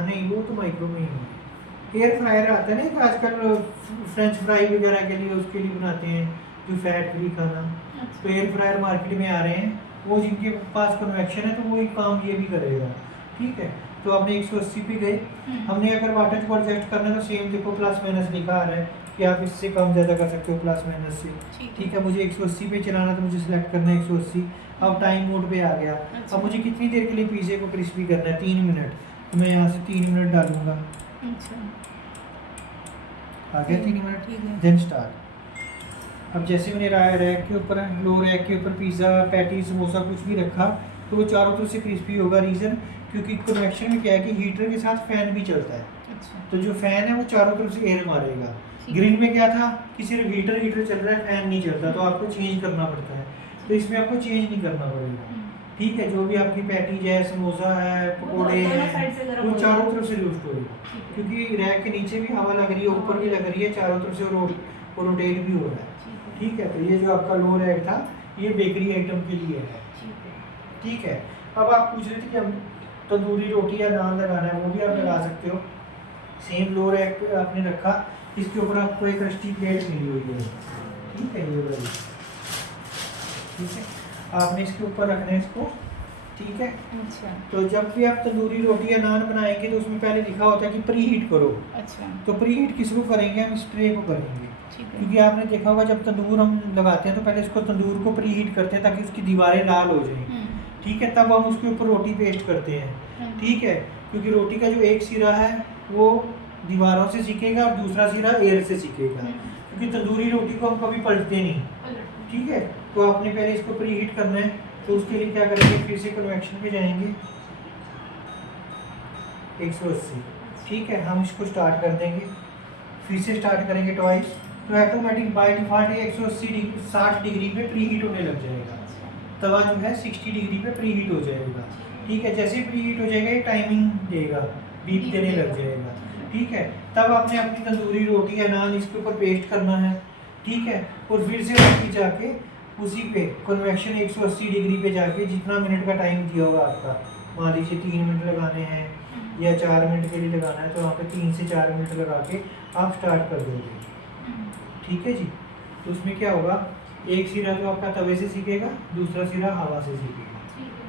नहीं, वो तो माइक्रो में ही है। एयर फ्रायर आता है ना कि आजकल फ्रेंच फ्राई वगैरह के लिए, उसके लिए बनाते हैं जो फैट फ्री खाना, तो एयर फ्रायर मार्केट में आ रहे हैं, वो जिनके पास कन्वेक्शन है तो वही काम ये भी करेगा, ठीक है। तो आपने 180 पे गए, हमने अगर वाटर को एडजस्ट करना है तो सेम देखो प्लस माइनस लिखा आ रहा है कि आप इससे कम ज़्यादा कर सकते हो प्लस माइनस से, ठीक है। मुझे 180 पे चलाना तो मुझे सिलेक्ट करना है 180। अब टाइम मोड पे आ गया, अब मुझे कितनी देर के लिए पिज़्ज़े को क्रिस्पी करना है, 3 मिनट, तो मैं यहाँ से 3 मिनट डालूंगा, आ गया 3 मिनट, देन स्टार्ट। अब जैसे मैंने रैक के ऊपर, लो रैक के ऊपर पिज़्ज़ा, पैटी, समोसा कुछ भी रखा, तो वो चारों तरफ से क्रिस्पी होगा। रीज़न क्योंकि कन्वेक्शन में क्या है कि हीटर के साथ फ़ैन भी चलता है, अच्छा तो जो फ़ैन है वो चारों तरफ से एयर मारेगा। ठीक ग्रिल में क्या था कि सिर्फ हीटर चल रहा है, फ़ैन नहीं चलता, तो आपको चेंज करना पड़ता है। तो इसमें आपको चेंज नहीं करना पड़ेगा। ठीक है, जो भी आपकी पैटीज है, समोसा है, पकोड़े दोनों हैं, साइड से गर्म वो हो चारों जाएगा। तरफ से रोस्ट होगा। ठीक है। क्योंकि रैक के नीचे भी हवा लग रही है, ऊपर भी लग रही है, चारों तरफ से रोटेट भी हो रहा है। ठीक है, तो ये जो आपका लो रैक था ये बेकरी आइटम के लिए है। ठीक है, अब आप पूछ रहे थे कि हम तंदूरी रोटी या नान लगाना है, वो भी आप लगा सकते हो। सेम लो रैक आपने रखा, इसके ऊपर आपको एक रस्टी प्लेट मिली हुई है। ठीक है, ये वाली। ठीक है, आपने इसके ऊपर रखना है इसको। ठीक है, अच्छा तो जब भी आप तंदूरी रोटी या नान बनाएंगे तो उसमें पहले लिखा होता है कि प्री हीट करो। अच्छा तो प्री हीट किसको करेंगे? हम इस ट्रे को करेंगे। ठीक है। क्योंकि आपने देखा होगा जब तंदूर हम लगाते हैं तो पहले इसको तंदूर को प्री हीट करते हैं ताकि उसकी दीवारें लाल हो जाएं। ठीक है, तब हम उसके ऊपर रोटी पेस्ट करते हैं। ठीक है, क्योंकि रोटी का जो एक सिरा है वो दीवारों से सीखेगा और दूसरा सिरा एयर से सीखेगा, क्योंकि तंदूरी रोटी को हम कभी पलटते नहीं। ठीक है, तो आपने पहले इसको प्री हीट करना है। तो उसके लिए क्या करेंगे, फिर से कन्वेक्शन पे जाएंगे 180। ठीक है, हम इसको स्टार्ट कर देंगे, फिर से स्टार्ट करेंगे ट्वाइस, तो ऑटोमेटिक बाय डिफॉल्ट 180 डिग्री पे प्री हीट होने लग जाएगा। तवा जो है 60 डिग्री पे प्री हीट हो जाएगा। ठीक है, जैसे ही प्री हीट हो जाएगा ये टाइमिंग देगा, बीप देने लग जाएगा। ठीक है, तब आपने अपनी तंदूरी रोटी या नान इसके ऊपर पेस्ट करना है। ठीक है, और फिर से वापस जाके उसी पे कन्वेक्शन 180 डिग्री पे जाके जितना मिनट का टाइम दिया होगा आपका, मान लीजिए 3 मिनट लगाने हैं या 4 मिनट के लिए लगाना है, तो वहाँ पे 3 से 4 मिनट लगा के आप स्टार्ट कर दोगे। ठीक है जी, तो उसमें क्या होगा, एक सिरा जो आपका तवे से सीखेगा, दूसरा सिरा हवा से सीखेगा,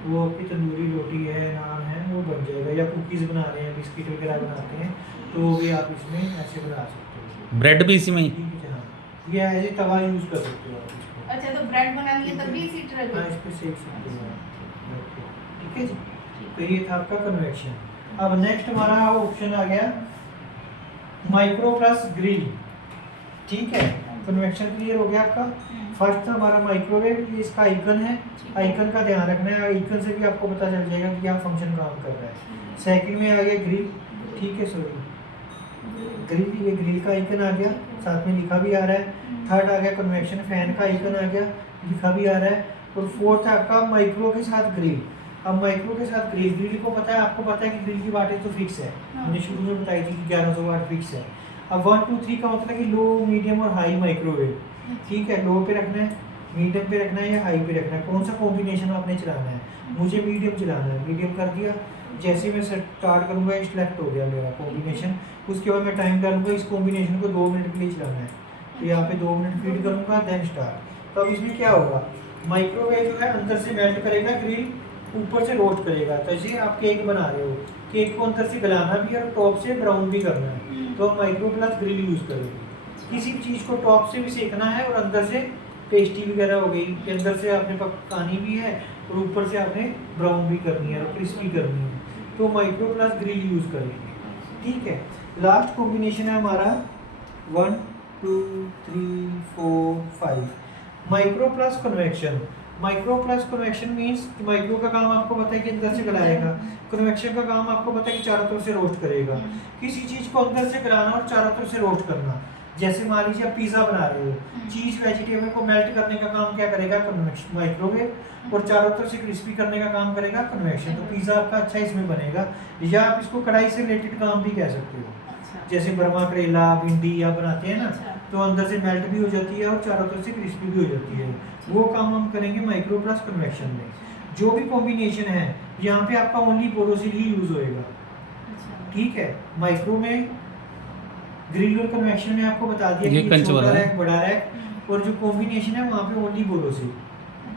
वो आपकी तंदूरी रोटी है, नान है, वो बन जाएगा। या कुकीज़ बना रहे हैं, बिस्किट वगैरह बनाते हैं, तो वो भी आप इसमें ऐसे बना सकते हो। ब्रेड भी इसी में ही? ठीक है, हाँ, ये एज ए तवा यूज़ कर सकते हो आप इसको। अच्छा, तो ब्रेड बना लिए तब भी इसी तरह हाँ, इस पे सेक सकते हो आप। ठीक है जी, तो ये था आपका कन्वेक्शन। अब नेक्स्ट हमारा ऑप्शन आ गया माइक्रो प्लस ग्रिल। ठीक है, कन्वेक्शन क्लियर हो गया आपका। फर्स्ट था हमारा माइक्रोवेव, ये इसका आइकन है, आइकन का ध्यान रखना है, आइकन से भी आपको पता चल जाएगा कि क्या फंक्शन काम कर रहा है। सेकंड में आ गया ग्रिल। ठीक है, सॉरी ग्रिल, ये ग्रिल का आइकन आ गया, साथ में लिखा भी आ रहा है। थर्ड आ गया कन्वेक्शन फैन का आइकन आ गया, लिखा भी आ रहा है। और फोर्थ है आपका माइक्रो के साथ ग्रिल। अब माइक्रो के साथ ग्रिल, ग्रिल को पता है, आपको पता है कि ग्रिल की वाटेज तो फिक्स है, मैंने शुरू में बताई थी कि 1100 वाट फिक्स है। अब 1 2 3 का मतलब कि लो, मीडियम और हाई माइक्रोवेव। ठीक है, लो पे रखना है, मीडियम पे रखना है या हाई पे रखना है, कौन सा कॉम्बिनेशन आपने चलाना है। मुझे मीडियम चलाना है, मीडियम कर दिया। जैसे मैं स्टार्ट करूँगा ये सिलेक्ट हो गया मेरा कॉम्बिनेशन। उसके बाद मैं टाइम डालूंगा, इस कॉम्बिनेशन को 2 मिनट के लिए चलाना है, तो यहाँ पे 2 मिनट फीड करूँगा, देन स्टार्ट। तो अब इसमें क्या होगा, माइक्रोवेव जो है अंदर से मेल्ट करेगा, ग्रिल ऊपर से रोस्ट करेगा। तो जैसे आप केक बना रहे हो, केक को अंदर से गलाना भी है और टॉप से ब्राउन भी करना है, तो हम माइक्रो प्लस ग्रिल यूज़ करेंगे। किसी भी चीज़ को टॉप से भी सेकना है और अंदर से पेस्ट्री वगैरह हो गई कि अंदर से आपने पकानी भी है और ऊपर से आपने ब्राउन भी करनी है और क्रिस्पी करनी है, तो माइक्रो प्लस ग्रिल यूज़ करेंगे। ठीक है, लास्ट कॉम्बिनेशन है हमारा 1 2 3 4 5 micro plus convection. Micro plus convection means micro का काम आपको पता है कि अंदर से गलाएगा, कन्वेक्शन का काम आपको पता है कि चारों तरफ से रोस्ट करेगा। किसी चीज़ को अंदर से गलाना और चारों तरफ से रोस्ट करना। जैसे मान लीजिए आप पिज़्ज़ा बना रहे हो, चीज़ वेजिटेबल को मेल्ट करने का काम क्या करेगा, कन्वेक्शन, माइक्रोवेव, और चारों तरफ से क्रिस्पी करने का काम करेगा कन्वेक्शन। तो पिज़्ज़ा आपका अच्छा इसमें बनेगा। या आप इसको कढ़ाई से रिलेटेड काम भी कह सकते हो, जैसे बर्मा, करेला, भिंडी या बनाते हैं ना, तो अंदर से मेल्ट भी हो जाती है और चारों तरफ से क्रिस्पी भी हो जाती है। वो काम हम करेंगे माइक्रो प्लस कन्वेक्शन में। जो भी कॉम्बिनेशन है यहाँ पे आपका ओनली बोरोसिल ही यूज़ होएगा। ठीक है, माइक्रो में, ग्रिल और कन्वेक्शन में आपको बता दिया ये कि कंच छोटा वाला है। रैक, बड़ा रैक, और जो कॉम्बिनेशन है वहाँ पे ओनली बोरोसिल।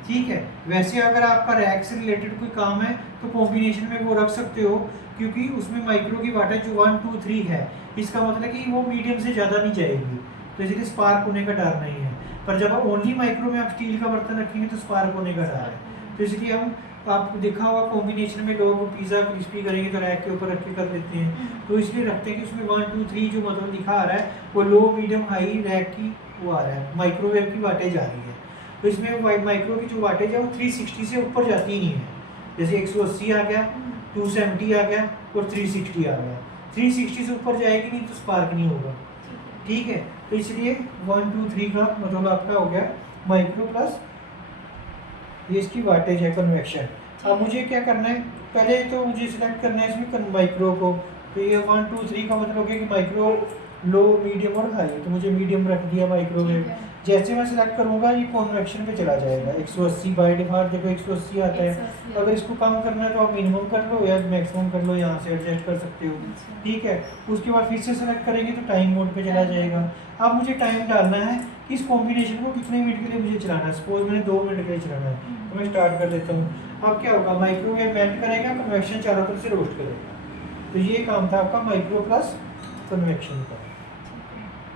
ठीक है, वैसे अगर आपका रैक से रिलेटेड कोई काम है तो कॉम्बिनेशन में वो रख सकते हो, क्योंकि उसमें माइक्रो की वाटेज जो 1 2 3 है, इसका मतलब कि वो मीडियम से ज़्यादा नहीं जाएगी, तो इसलिए स्पार्क होने का डर नहीं है। पर जब आप ओनली माइक्रो में आप स्टील का बर्तन रखेंगे तो स्पार्क होने का डर है। तो इसलिए हम, आपको देखा होगा कॉम्बिनेशन में लोग पिज़्ज़ा क्रिस्पी करेंगे तो रैक के ऊपर रख के कर देते हैं, तो इसलिए रखते हैं कि उसमें 1 2 3 जो मतलब लिखा आ रहा है वो लो, मीडियम, हाई रैक की वो आ रहा है, माइक्रोवेव की वाटेज आ रही है। तो इसमें माइक्रो की जो वाटेज है वो 360 से ऊपर जाती ही नहीं है, जैसे 180 आ गया, 270 आ गया और 360 आ गया। 360 से ऊपर जाएगी नहीं तो स्पार्क नहीं होगा, ठीक है। तो इसलिए 1 2 3 का मतलब आपका हो गया माइक्रो प्लस, ये इसकी वाटेज है कन्वेक्शन। अब मुझे क्या करना है, पहले तो मुझे सिलेक्ट करना है इसमें माइक्रो को। तो ये 1 2 3 का मतलब हो गया कि माइक्रो, लो, मीडियम और हाई। तो मुझे मीडियम रख दिया माइक्रोवेव। जैसे मैं सिलेक्ट करूंगा ये कन्वेक्शन पे चला जाएगा। 180 बाय डिफॉल्ट देखो 180 आता है। 180 अगर इसको कम करना है तो आप मिनिमम कर लो या मैक्सिमम कर लो, यहाँ से एडजस्ट कर सकते हो, ठीक है। उसके बाद फिर से सेलेक्ट करेंगे तो टाइम मोड पे चला जाएगा। अब मुझे टाइम डालना है कि इस कॉम्बिनेशन को कितने मिनट के लिए मुझे चलाना है। सपोज मैंने 2 मिनट के लिए चलाना है तो मैं स्टार्ट कर देता हूँ। अब क्या होगा, माइक्रोवेव मेल्ट करेगा, कन्वेक्शन चारों तरफ से रोस्ट करेगा। तो ये काम था आपका माइक्रो प्लस कन्वेक्शन का,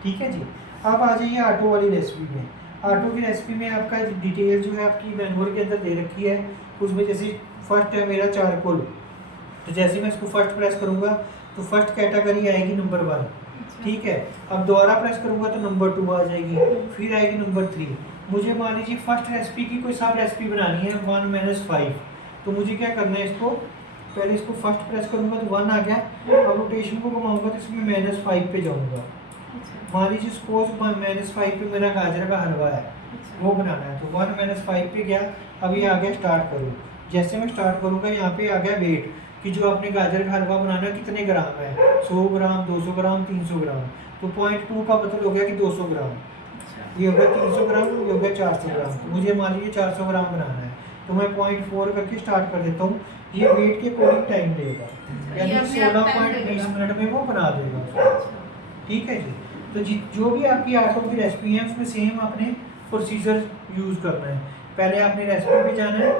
ठीक है जी। अब आ जाइए ऑटो वाली रेसिपी में। ऑटो की रेसिपी में आपका डिटेल जो है आपकी मैनुअल के अंदर दे रखी है। उसमें जैसे फर्स्ट है मेरा चारकोल, तो जैसे मैं इसको फर्स्ट प्रेस करूँगा तो फर्स्ट कैटेगरी आएगी नंबर 1, ठीक है। अब दोबारा प्रेस करूँगा तो नंबर 2 आ जाएगी, फिर आएगी नंबर 3। मुझे मान लीजिए फर्स्ट रेसिपी की कोई सब रेसिपी बनानी है 1 - 5, तो मुझे क्या करना है, इसको पहले इसको फर्स्ट प्रेस करूँगा तो 1 आ गया। अब रोटेशन को घुमाऊंगा तो इसमें -5 पे जाऊँगा। मान लीजिए सपोज -5 पे मेरा गाजर का हलवा है, वो बनाना है, तो 1 - 5 पे गया। अभी आ गया स्टार्ट करूँ। जैसे मैं स्टार्ट करूँगा यहाँ पे आ गया वेट कि जो आपने गाजर का हलवा बनाना है कितने ग्राम है, 100 ग्राम, 200 ग्राम, 300 ग्राम। तो 0.2 का मतलब हो गया कि 200 ग्राम, ये हो गया 300 ग्राम, ये हो गया 400 ग्राम। तो मुझे मान लीजिए 400 ग्राम बनाना है, तो मैं 0.4 करके स्टार्ट कर देता हूँ। ये वेट के अकॉर्डिंग टाइम लेगा, यानी 16.20 मिनट में वो बना देगा, ठीक है जी। तो जो भी आपकी ऑटो की रेसिपी है उसमें सेम आपने प्रोसीजर यूज़ करना है। पहले आपने रेसिपी पे जाना है,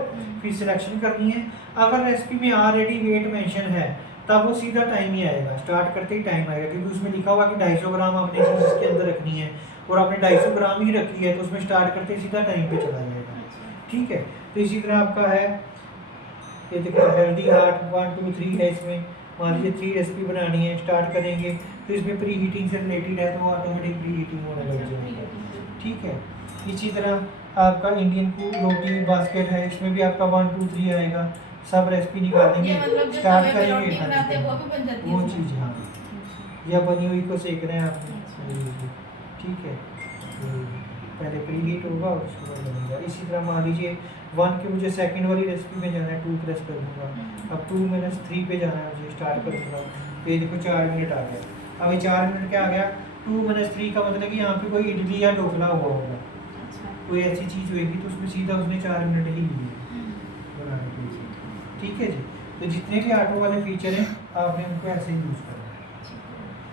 फिर सिलेक्शन करनी है। अगर रेसिपी में ऑलरेडी वेट मेंशन है तब वो सीधा टाइम ही आएगा, स्टार्ट करते ही टाइम आएगा, क्योंकि उसमें लिखा हुआ कि 250 ग्राम आपने चीज़ इसके अंदर रखनी है और आपने 250 ग्राम ही रखी है, तो उसमें स्टार्ट करते ही सीधा टाइम पे चला जाएगा, ठीक है। तो इसी तरह आपका है, ये देखो हेल्दी हार्ट 1 2 3 है। इसमें मान लीजिए 3 रेसिपी बनानी है, स्टार्ट करेंगे तो इसमें प्री हीटिंग से रिलेटेड है तो ऑटोमेटिक प्री हीटिंग होने लग जाएगा, ठीक है। इसी तरह आपका इंडियन रोटी बास्केट है, इसमें भी आपका 1 2 3 आएगा। सब रेसिपी निकाल देंगे, मतलब स्टार्ट करेंगे वो वो चीज़, हाँ, या बनी हुई को सेक रहे हैं आप, ठीक है। पहले प्री हीट होगा और उसके बाद बनेगा। इसी तरह मान लीजिए 1 के मुझे सेकंड वाली रेसिपी में जाना है, 2 प्रेस कर दूँगा। अब 2 - 3 पे जाना है मुझे, स्टार्ट कर दूँगा। तो ये देखो 4 मिनट आ गया। अब ये 4 मिनट क्या आ गया, 2 - 3 का मतलब कि यहाँ पे कोई इडली या ढोकला हुआ होगा, कोई ऐसी चीज़ होगी तो उसमें सीधा उसने 4 मिनट ही लिए बनाने के लिए, ठीक है जी। तो जितने भी ऑटो वाले फीचर हैं आपने उनको ऐसे ही यूज़ करना है,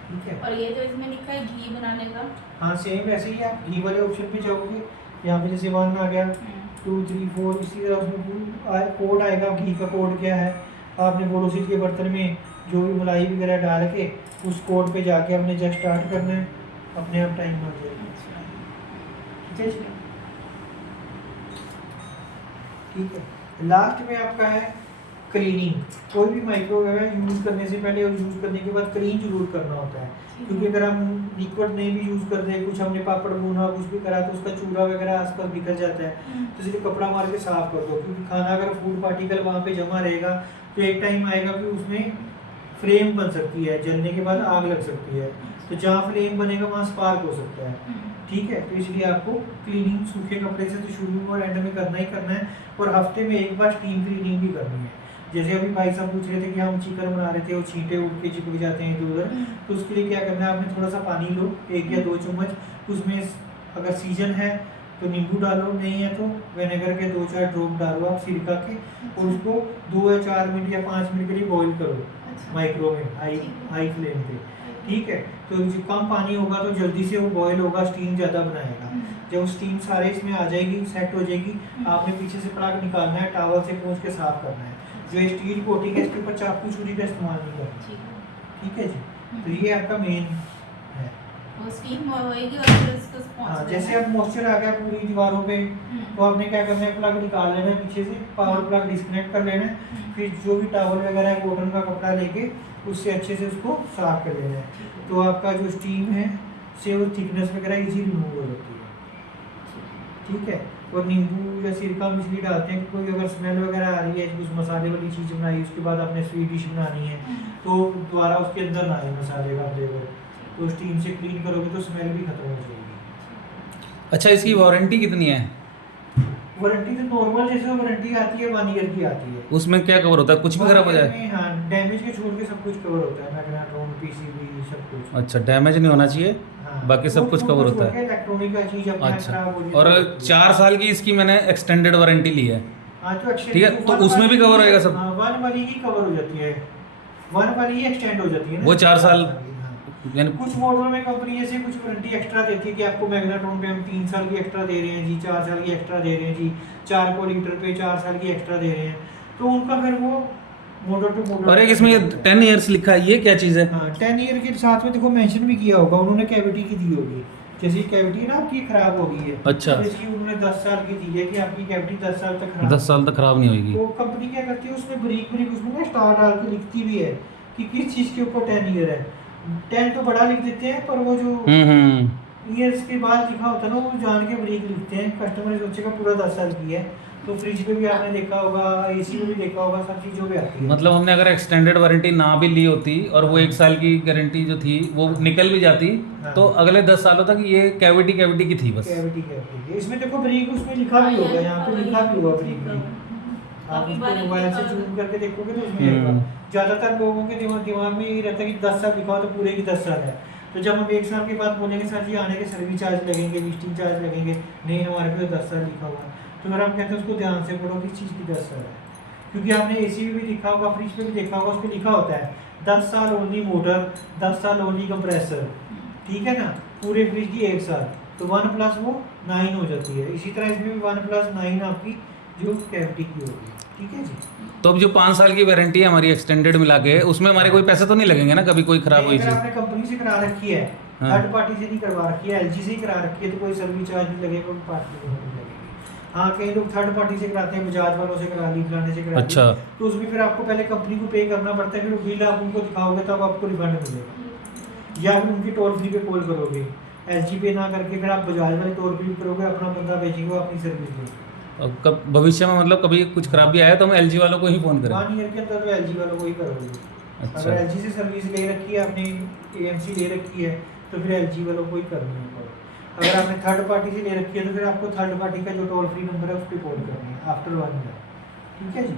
ठीक है। और ये जो इसमें लिखा है घी बनाने का, हाँ सेम वैसे ही आप घी वाले ऑप्शन पे जाओगे, यहाँ पे जैसे 1 आ गया, 2 3 4, इसी तरह उसमें कोड आएगा, घी का कोड क्या है। आपने बोरोसिल के बर्तन में जो भी मलाई वगैरह डाल के उस कोड पे जाके हमने जस्ट स्टार्ट करना है, अपने आप टाइम आ जाएगा, ठीक है। ठीक है, लास्ट में आपका है क्लीनिंग। कोई भी माइक्रोवेव है यूज़ करने से पहले और यूज़ करने के बाद क्लीन जरूर करना होता है, क्योंकि अगर हम लिक्विड नहीं भी यूज़ कर रहे, कुछ हमने पापड़ भूना कुछ भी करा तो उसका चूड़ा वगैरह आसपास बिखर जाता है, तो इसलिए कपड़ा मार के साफ कर दो। क्योंकि खाना अगर फूड पार्टिकल वहाँ पे जमा रहेगा तो एक टाइम आएगा कि उसमें फ्लेम बन सकती है, जलने के बाद आग लग सकती है, तो जहाँ फ्लेम बनेगा वहाँ स्पार्क हो सकता है, ठीक है। तो इसलिए आपको क्लीनिंग सूखे कपड़े से तो शुरू और एंड में करना ही करना है, और हफ्ते में एक बार स्टीम क्लीनिंग भी करनी है। जैसे अभी भाई साहब पूछ रहे थे कि हम चिकन बना रहे थे और छींटे उड़ के चिपक जाते हैं इधर उधर, तो उसके लिए क्या करना है, आपने थोड़ा सा पानी लो 1 या 2 चम्मच, उसमें अगर सीजन है तो नींबू डालो, नहीं है तो विनेगर के 2-4 ड्रॉप डालो आप सिरका के, और उसको 2 या 4 मिनट या 5 मिनट के लिए बॉईल करो माइक्रोवेव हाई फ्लेम पे, ठीक है। तो कम पानी होगा तो जल्दी से वो बॉईल होगा, स्टीम ज़्यादा बनाएगा। जब स्टीम सारे इसमें आ जाएगी, सेट हो जाएगी, आपने पीछे से प्लग निकालना है, टॉवल से पोंछ के साफ करना है। जो स्टील कोटिंग है इसके ऊपर चाकू छुरी का इस्तेमाल नहीं करना, ठीक है जी। तो ये आपका मेन है, वो स्टीम होएगी और फिर उसको हाँ। जैसे अब मॉइस्चर आ गया पूरी दीवारों पे, तो आपने क्या करना है, प्लग निकाल लेना है पीछे से, पावर प्लग डिस्कनेक्ट कर लेना है, फिर जो भी टॉवल वगैरह है कॉटन का कपड़ा लेके उससे अच्छे से उसको साफ कर लेना है, तो आपका जो स्टीम है से वो थिकनेस वगैरह इजी रिमूव हो जाती है, ठीक है। और नींबू या सिरका हम इसलिए डालते हैं कि कोई अगर स्मेल वगैरह आ रही है, कुछ मसाले वाली चीज़ बनाई, उसके बाद आपने स्वीट डिश बनानी है तो दोबारा उसके अंदर ना आए मसाले का फ्लेवर, तो स्टीम से क्लीन करोगे तो स्मेल भी खत्म हो जाएगी। अच्छा, इसकी वारंटी कितनी है? वारंटी तो नॉर्मल जैसे वारंटी आती है 1 ईयर की आती है। उसमें क्या कवर होता है, कुछ भी खराब हो जाए? हाँ, डैमेज के छोड़ के सब कुछ कवर होता है, मैग्नेट्रॉन, पीसीबी सब कुछ। अच्छा, डैमेज नहीं होना चाहिए, हाँ, बाकी सब कुछ कवर होता है। इलेक्ट्रॉनिक का चीज अपने आप अच्छा, खराब हो जाए और तो- 4 साल की इसकी मैंने एक्सटेंडेड वारंटी ली है। हाँ तो ठीक है, तो उसमें भी कवर होएगा सब? हाँ, 1 वाली ही कवर हो जाती है, 1 वाली ही एक्सटेंड हो जाती है ना, वो 4 साल की, हाँ। यानी कुछ मॉडल में कंपनी ऐसे कुछ वारंटी एक्स्ट्रा देती है कि आपको मैग्नेट्रॉन पे हम 3 साल की एक्स्ट्रा दे रहे हैं जी, 4 साल की एक्स्ट्रा दे रहे हैं जी, 4 को लीटर पे 4 साल की एक्स्ट्रा दे रहे हैं, तो उनका फिर वो मॉडल टू मॉडल। और एक इसमें 10 इयर्स लिखा है, ये क्या चीज़ है? हाँ, 10 ईयर के साथ में देखो मेंशन भी किया होगा उन्होंने, कैविटी की दी होगी, जैसे कैविटी है ना आपकी खराब हो गई है, अच्छा। तो इसकी उन्होंने 10 साल की दी है कि आपकी कैविटी 10 साल तक खराब 10 साल तक खराब नहीं होगी। तो कंपनी क्या करती है उसमें ब्रीक ब्रीक उसमें ना स्टार डाल के लिखती भी है कि किस चीज़ के ऊपर 10 ईयर है। 10 तो बड़ा लिख देते हैं, पर वो जो ईयर्स के बाद लिखा होता है ना, वो जान के ब्रीक लिखते हैं, कस्टमर सोचेगा पूरा 10 साल की है। तो फ्रिज पे भी आपने देखा होगा, एसी में भी देखा होगा, सब चीज़ों पे आती है। मतलब हमने अगर एक्सटेंडेड वारंटी ना भी ली होती और वो 1 साल की गारंटी जो थी वो निकल भी जाती, हाँ। तो अगले 10 सालों तक ये कैविटी की थी बस। कैविटी कैविटी है। इसमें देखो ब्रीक उसमें लिखा भी होगा, यहाँ पे लिखा भी होगा ब्रीक ब्रीक। आप उसको मोबाइल से जूम करके देखोगे तो उसमें आएगा। ज़्यादातर लोगों के दिमाग में ये रहता है कि 10 साल लिखा हो तो पूरे की 10 साल है, तो जब हम 1 साल के बाद बोलेंगे सर जी आने के सर्विस चार्ज लगेंगे, लिस्टिंग चार्ज लगेंगे, नहीं हमारे पे तो 10 साल लिखा हुआ है, तो फिर हम कहते हैं उसको ध्यान से पढ़ो किस चीज़ की 10 साल है, क्योंकि आपने एसी में भी देखा होगा, फ्रिज पे भी देखा होगा, उस पर लिखा होता है 10 साल ओनली मोटर, 10 साल ओनली कंप्रेसर, ठीक है ना, पूरे फ्रिज की 1 साल, तो 1 प्लस वो 9 हो जाती है। इसी तरह इसमें भी 1 प्लस 9 आपकी जो कैविटी की होगी, ठीक है जी। तो अब जो 5 साल की वारंटी है हमारी एक्सटेंडेड मिला के, उसमें हमारे कोई पैसे तो नहीं लगेंगे ना, कभी कोई खराब हुई अगर चीज़? आपने कंपनी से करा रखी है, हाँ। थर्ड पार्टी से नहीं करवा रखी है, एलजी से ही करा रखी है, तो कोई सर्विस चार्ज नहीं लगेगा, कोई पार्टी नहीं लगेगी। हाँ, कई लोग थर्ड पार्टी से कराते हैं, बजाज वालों से करा ली, फलाने से करा ली, अच्छा। तो उसमें फिर आपको पहले कंपनी को पे करना पड़ता है, फिर बिल आप उनको दिखाओगे तब आपको रिफंड मिलेगा, या फिर उनकी टोल फ्री पे कॉल करोगे, एलजी पे ना करके फिर आप बजाज वाले टोल फ्री करोगे, अपना बंदा भेजेगा अपनी सर्विस देगा। अब कब भविष्य में मतलब कभी कुछ खराबी आया तो हम एलजी वालों को ही फ़ोन करें? 1 ईयर के अंदर तो एलजी वालों को ही करोगे। अच्छा। अगर एलजी से सर्विस ले रखी है आपने, एएमसी ले रखी है, तो फिर एलजी वालों को ही करनी है कॉल। अगर आपने थर्ड पार्टी से ले रखी है तो फिर आपको थर्ड पार्टी का जो टोल फ्री नंबर है उस पर कॉल करनी है आफ्टर 1 ईयर, ठीक है जी।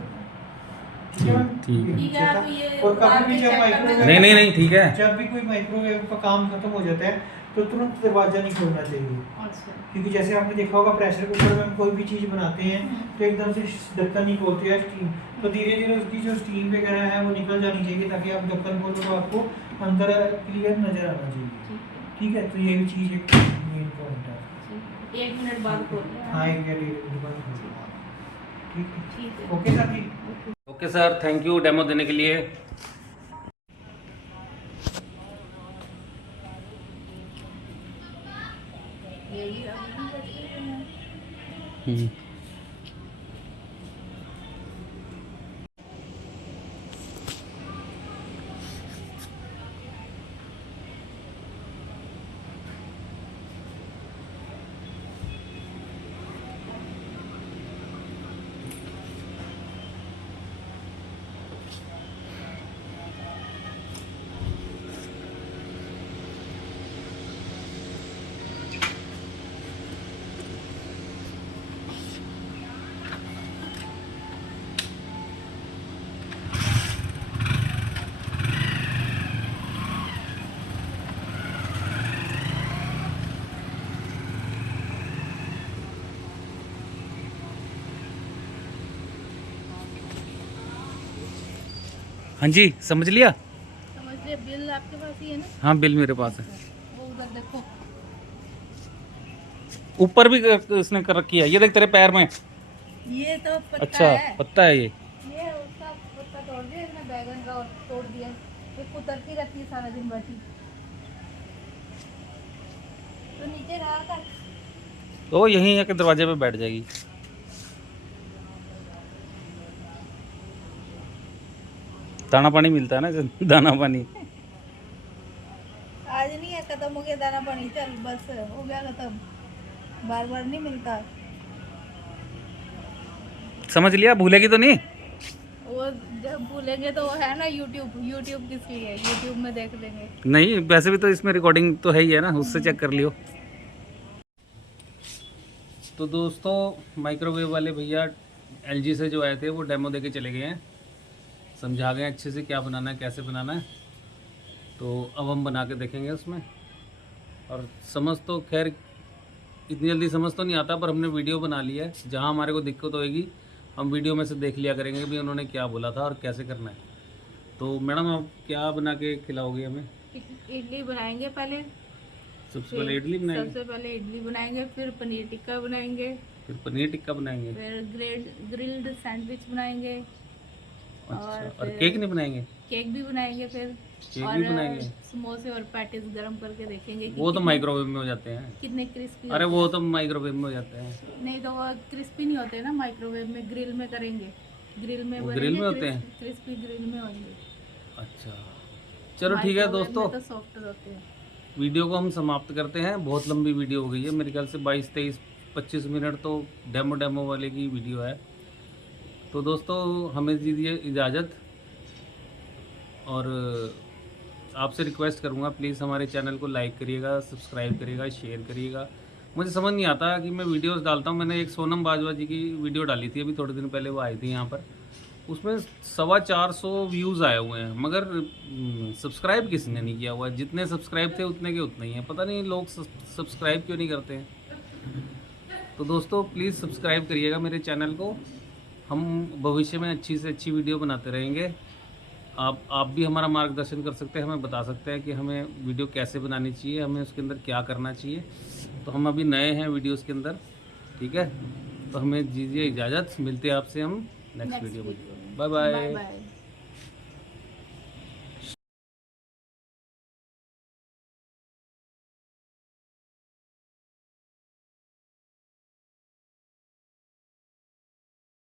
ठीक है मैम? ठीक है, आप ये और कभी भी जब चेक करना माइक्रोवेव नहीं, ठीक है। जब भी कोई माइक्रोवेव का काम खत्म हो जाता है तो तुरंत दरवाजा नहीं खोलना चाहिए, अच्छा। क्योंकि जैसे आपने देखा होगा प्रेशर कुकर में हम कोई भी चीज़ बनाते हैं तो एकदम से ढक्कन नहीं खोलते हैं स्टीम, तो धीरे धीरे उसकी जो स्टीम वगैरह है वो निकल जानी चाहिए, ताकि आप ढक्कन खोलो तो आपको अंदर क्लियर नज़र आना चाहिए, ठीक है। तो ये भी चीज़ एक मेन पॉइंट है। 1 मिनट बाद खोलना। हाँ, 1 या 1.5 मिनट बाद खोलो, ठीक है। ठीक है। ओके सर जी। Okay sir, thank you demo देने के लिए। ये भी आपने बच्चे हैं। हम्म। हाँ जी, समझ लिया। समझ लिया, बिल आपके पास ही है ना? हाँ, बिल मेरे पास है। वो उधर देखो। ऊपर भी उसने कर रखी है, ये देख तेरे पैर में। ये तो पत्ता अच्छा, है। पत्ता है ये। ये उसका पत्ता तोड़ दिया इसने, बैगन का, और तोड़ दिया। ये कुतरती रहती है सारा दिन बैठी, तो नीचे रहा था। तो यहीं आके दरवाजे पे बैठ जाएगी। दाना पानी मिलता है ना, दाना पानी। आज नहीं है, खत्म हो गया दाना पानी, चल बस हो गया खत्म, बार बार नहीं मिलता। समझ लिया, भूलेगी तो नहीं? वो जब भूलेंगे तो वो है ना यूट्यूब किस लिए है, यूट्यूब में देख लेंगे। नहीं, वैसे भी तो इसमें रिकॉर्डिंग तो है ही है ना, उससे चेक कर लियो। तो दोस्तों माइक्रोवेव वाले भैया LG से जो आए थे वो डेमो देके चले गए हैं, समझा गए अच्छे से क्या बनाना है, कैसे बनाना है। तो अब हम बना के देखेंगे उसमें। और समझ तो खैर इतनी जल्दी समझ तो नहीं आता, पर हमने वीडियो बना ली है। जहाँ हमारे को दिक्कत होएगी हम वीडियो में से देख लिया करेंगे कि उन्होंने क्या बोला था और कैसे करना है। तो मैडम आप क्या बना के खिलाओगे हमें? इडली बनाएंगे पहले। सबसे पहले इडली बनाएंगे, सबसे पहले इडली बनाएंगे, फिर पनीर टिक्का बनाएंगे, फिर पनीर टिक्का बनाएंगे। फिर ग्रिल्ड सैंडविच बनाएंगे। अच्छा, और फिर केक नहीं बनाएंगे? केक भी बनाएंगे, फिर केक और भी बनाएंगे? समोसे और पैटीज गरम करके देखेंगे कि वो तो माइक्रोवेव में हो जाते हैं। कितने क्रिस्पी। अरे वो तो माइक्रोवेव में हो जाते हैं। नहीं तो वो क्रिस्पी नहीं होते ना माइक्रोवेव में, ग्रिल में करेंगे। ग्रिल में वो ग्रिल में होते हैं? क्रिस्पी ग्रिल में होंगे। अच्छा चलो ठीक है दोस्तों, तो सॉफ्ट होते हैं। वीडियो को हम समाप्त करते हैं। बहुत लंबी वीडियो हो गई है, मेरे ख्याल से 22, 23, 25 मिनट तो डेमो वाले की वीडियो है। तो दोस्तों हमें दीजिए इजाज़त, और आपसे रिक्वेस्ट करूँगा प्लीज़ हमारे चैनल को लाइक करिएगा, सब्सक्राइब करिएगा, शेयर करिएगा। मुझे समझ नहीं आता कि मैं वीडियोस डालता हूँ। मैंने एक सोनम बाजवा जी की वीडियो डाली थी अभी थोड़े दिन पहले, वो आई थी यहाँ पर, उसमें 450 व्यूज़ आए हुए हैं, मगर सब्सक्राइब किसी ने नहीं किया हुआ है। जितने सब्सक्राइब थे उतने के उतने ही हैं, पता नहीं लोग सब्सक्राइब क्यों नहीं करते हैं। तो दोस्तों प्लीज़ सब्सक्राइब करिएगा मेरे चैनल को। हम भविष्य में अच्छी से अच्छी वीडियो बनाते रहेंगे। आप भी हमारा मार्गदर्शन कर सकते हैं, हमें बता सकते हैं कि हमें वीडियो कैसे बनानी चाहिए, हमें उसके अंदर क्या करना चाहिए। तो हम अभी नए हैं वीडियोस के अंदर, ठीक है। तो हमें दीजिए इजाज़त, मिलते हैं आपसे हम नेक्स्ट वीडियो में। Bye bye. बाय।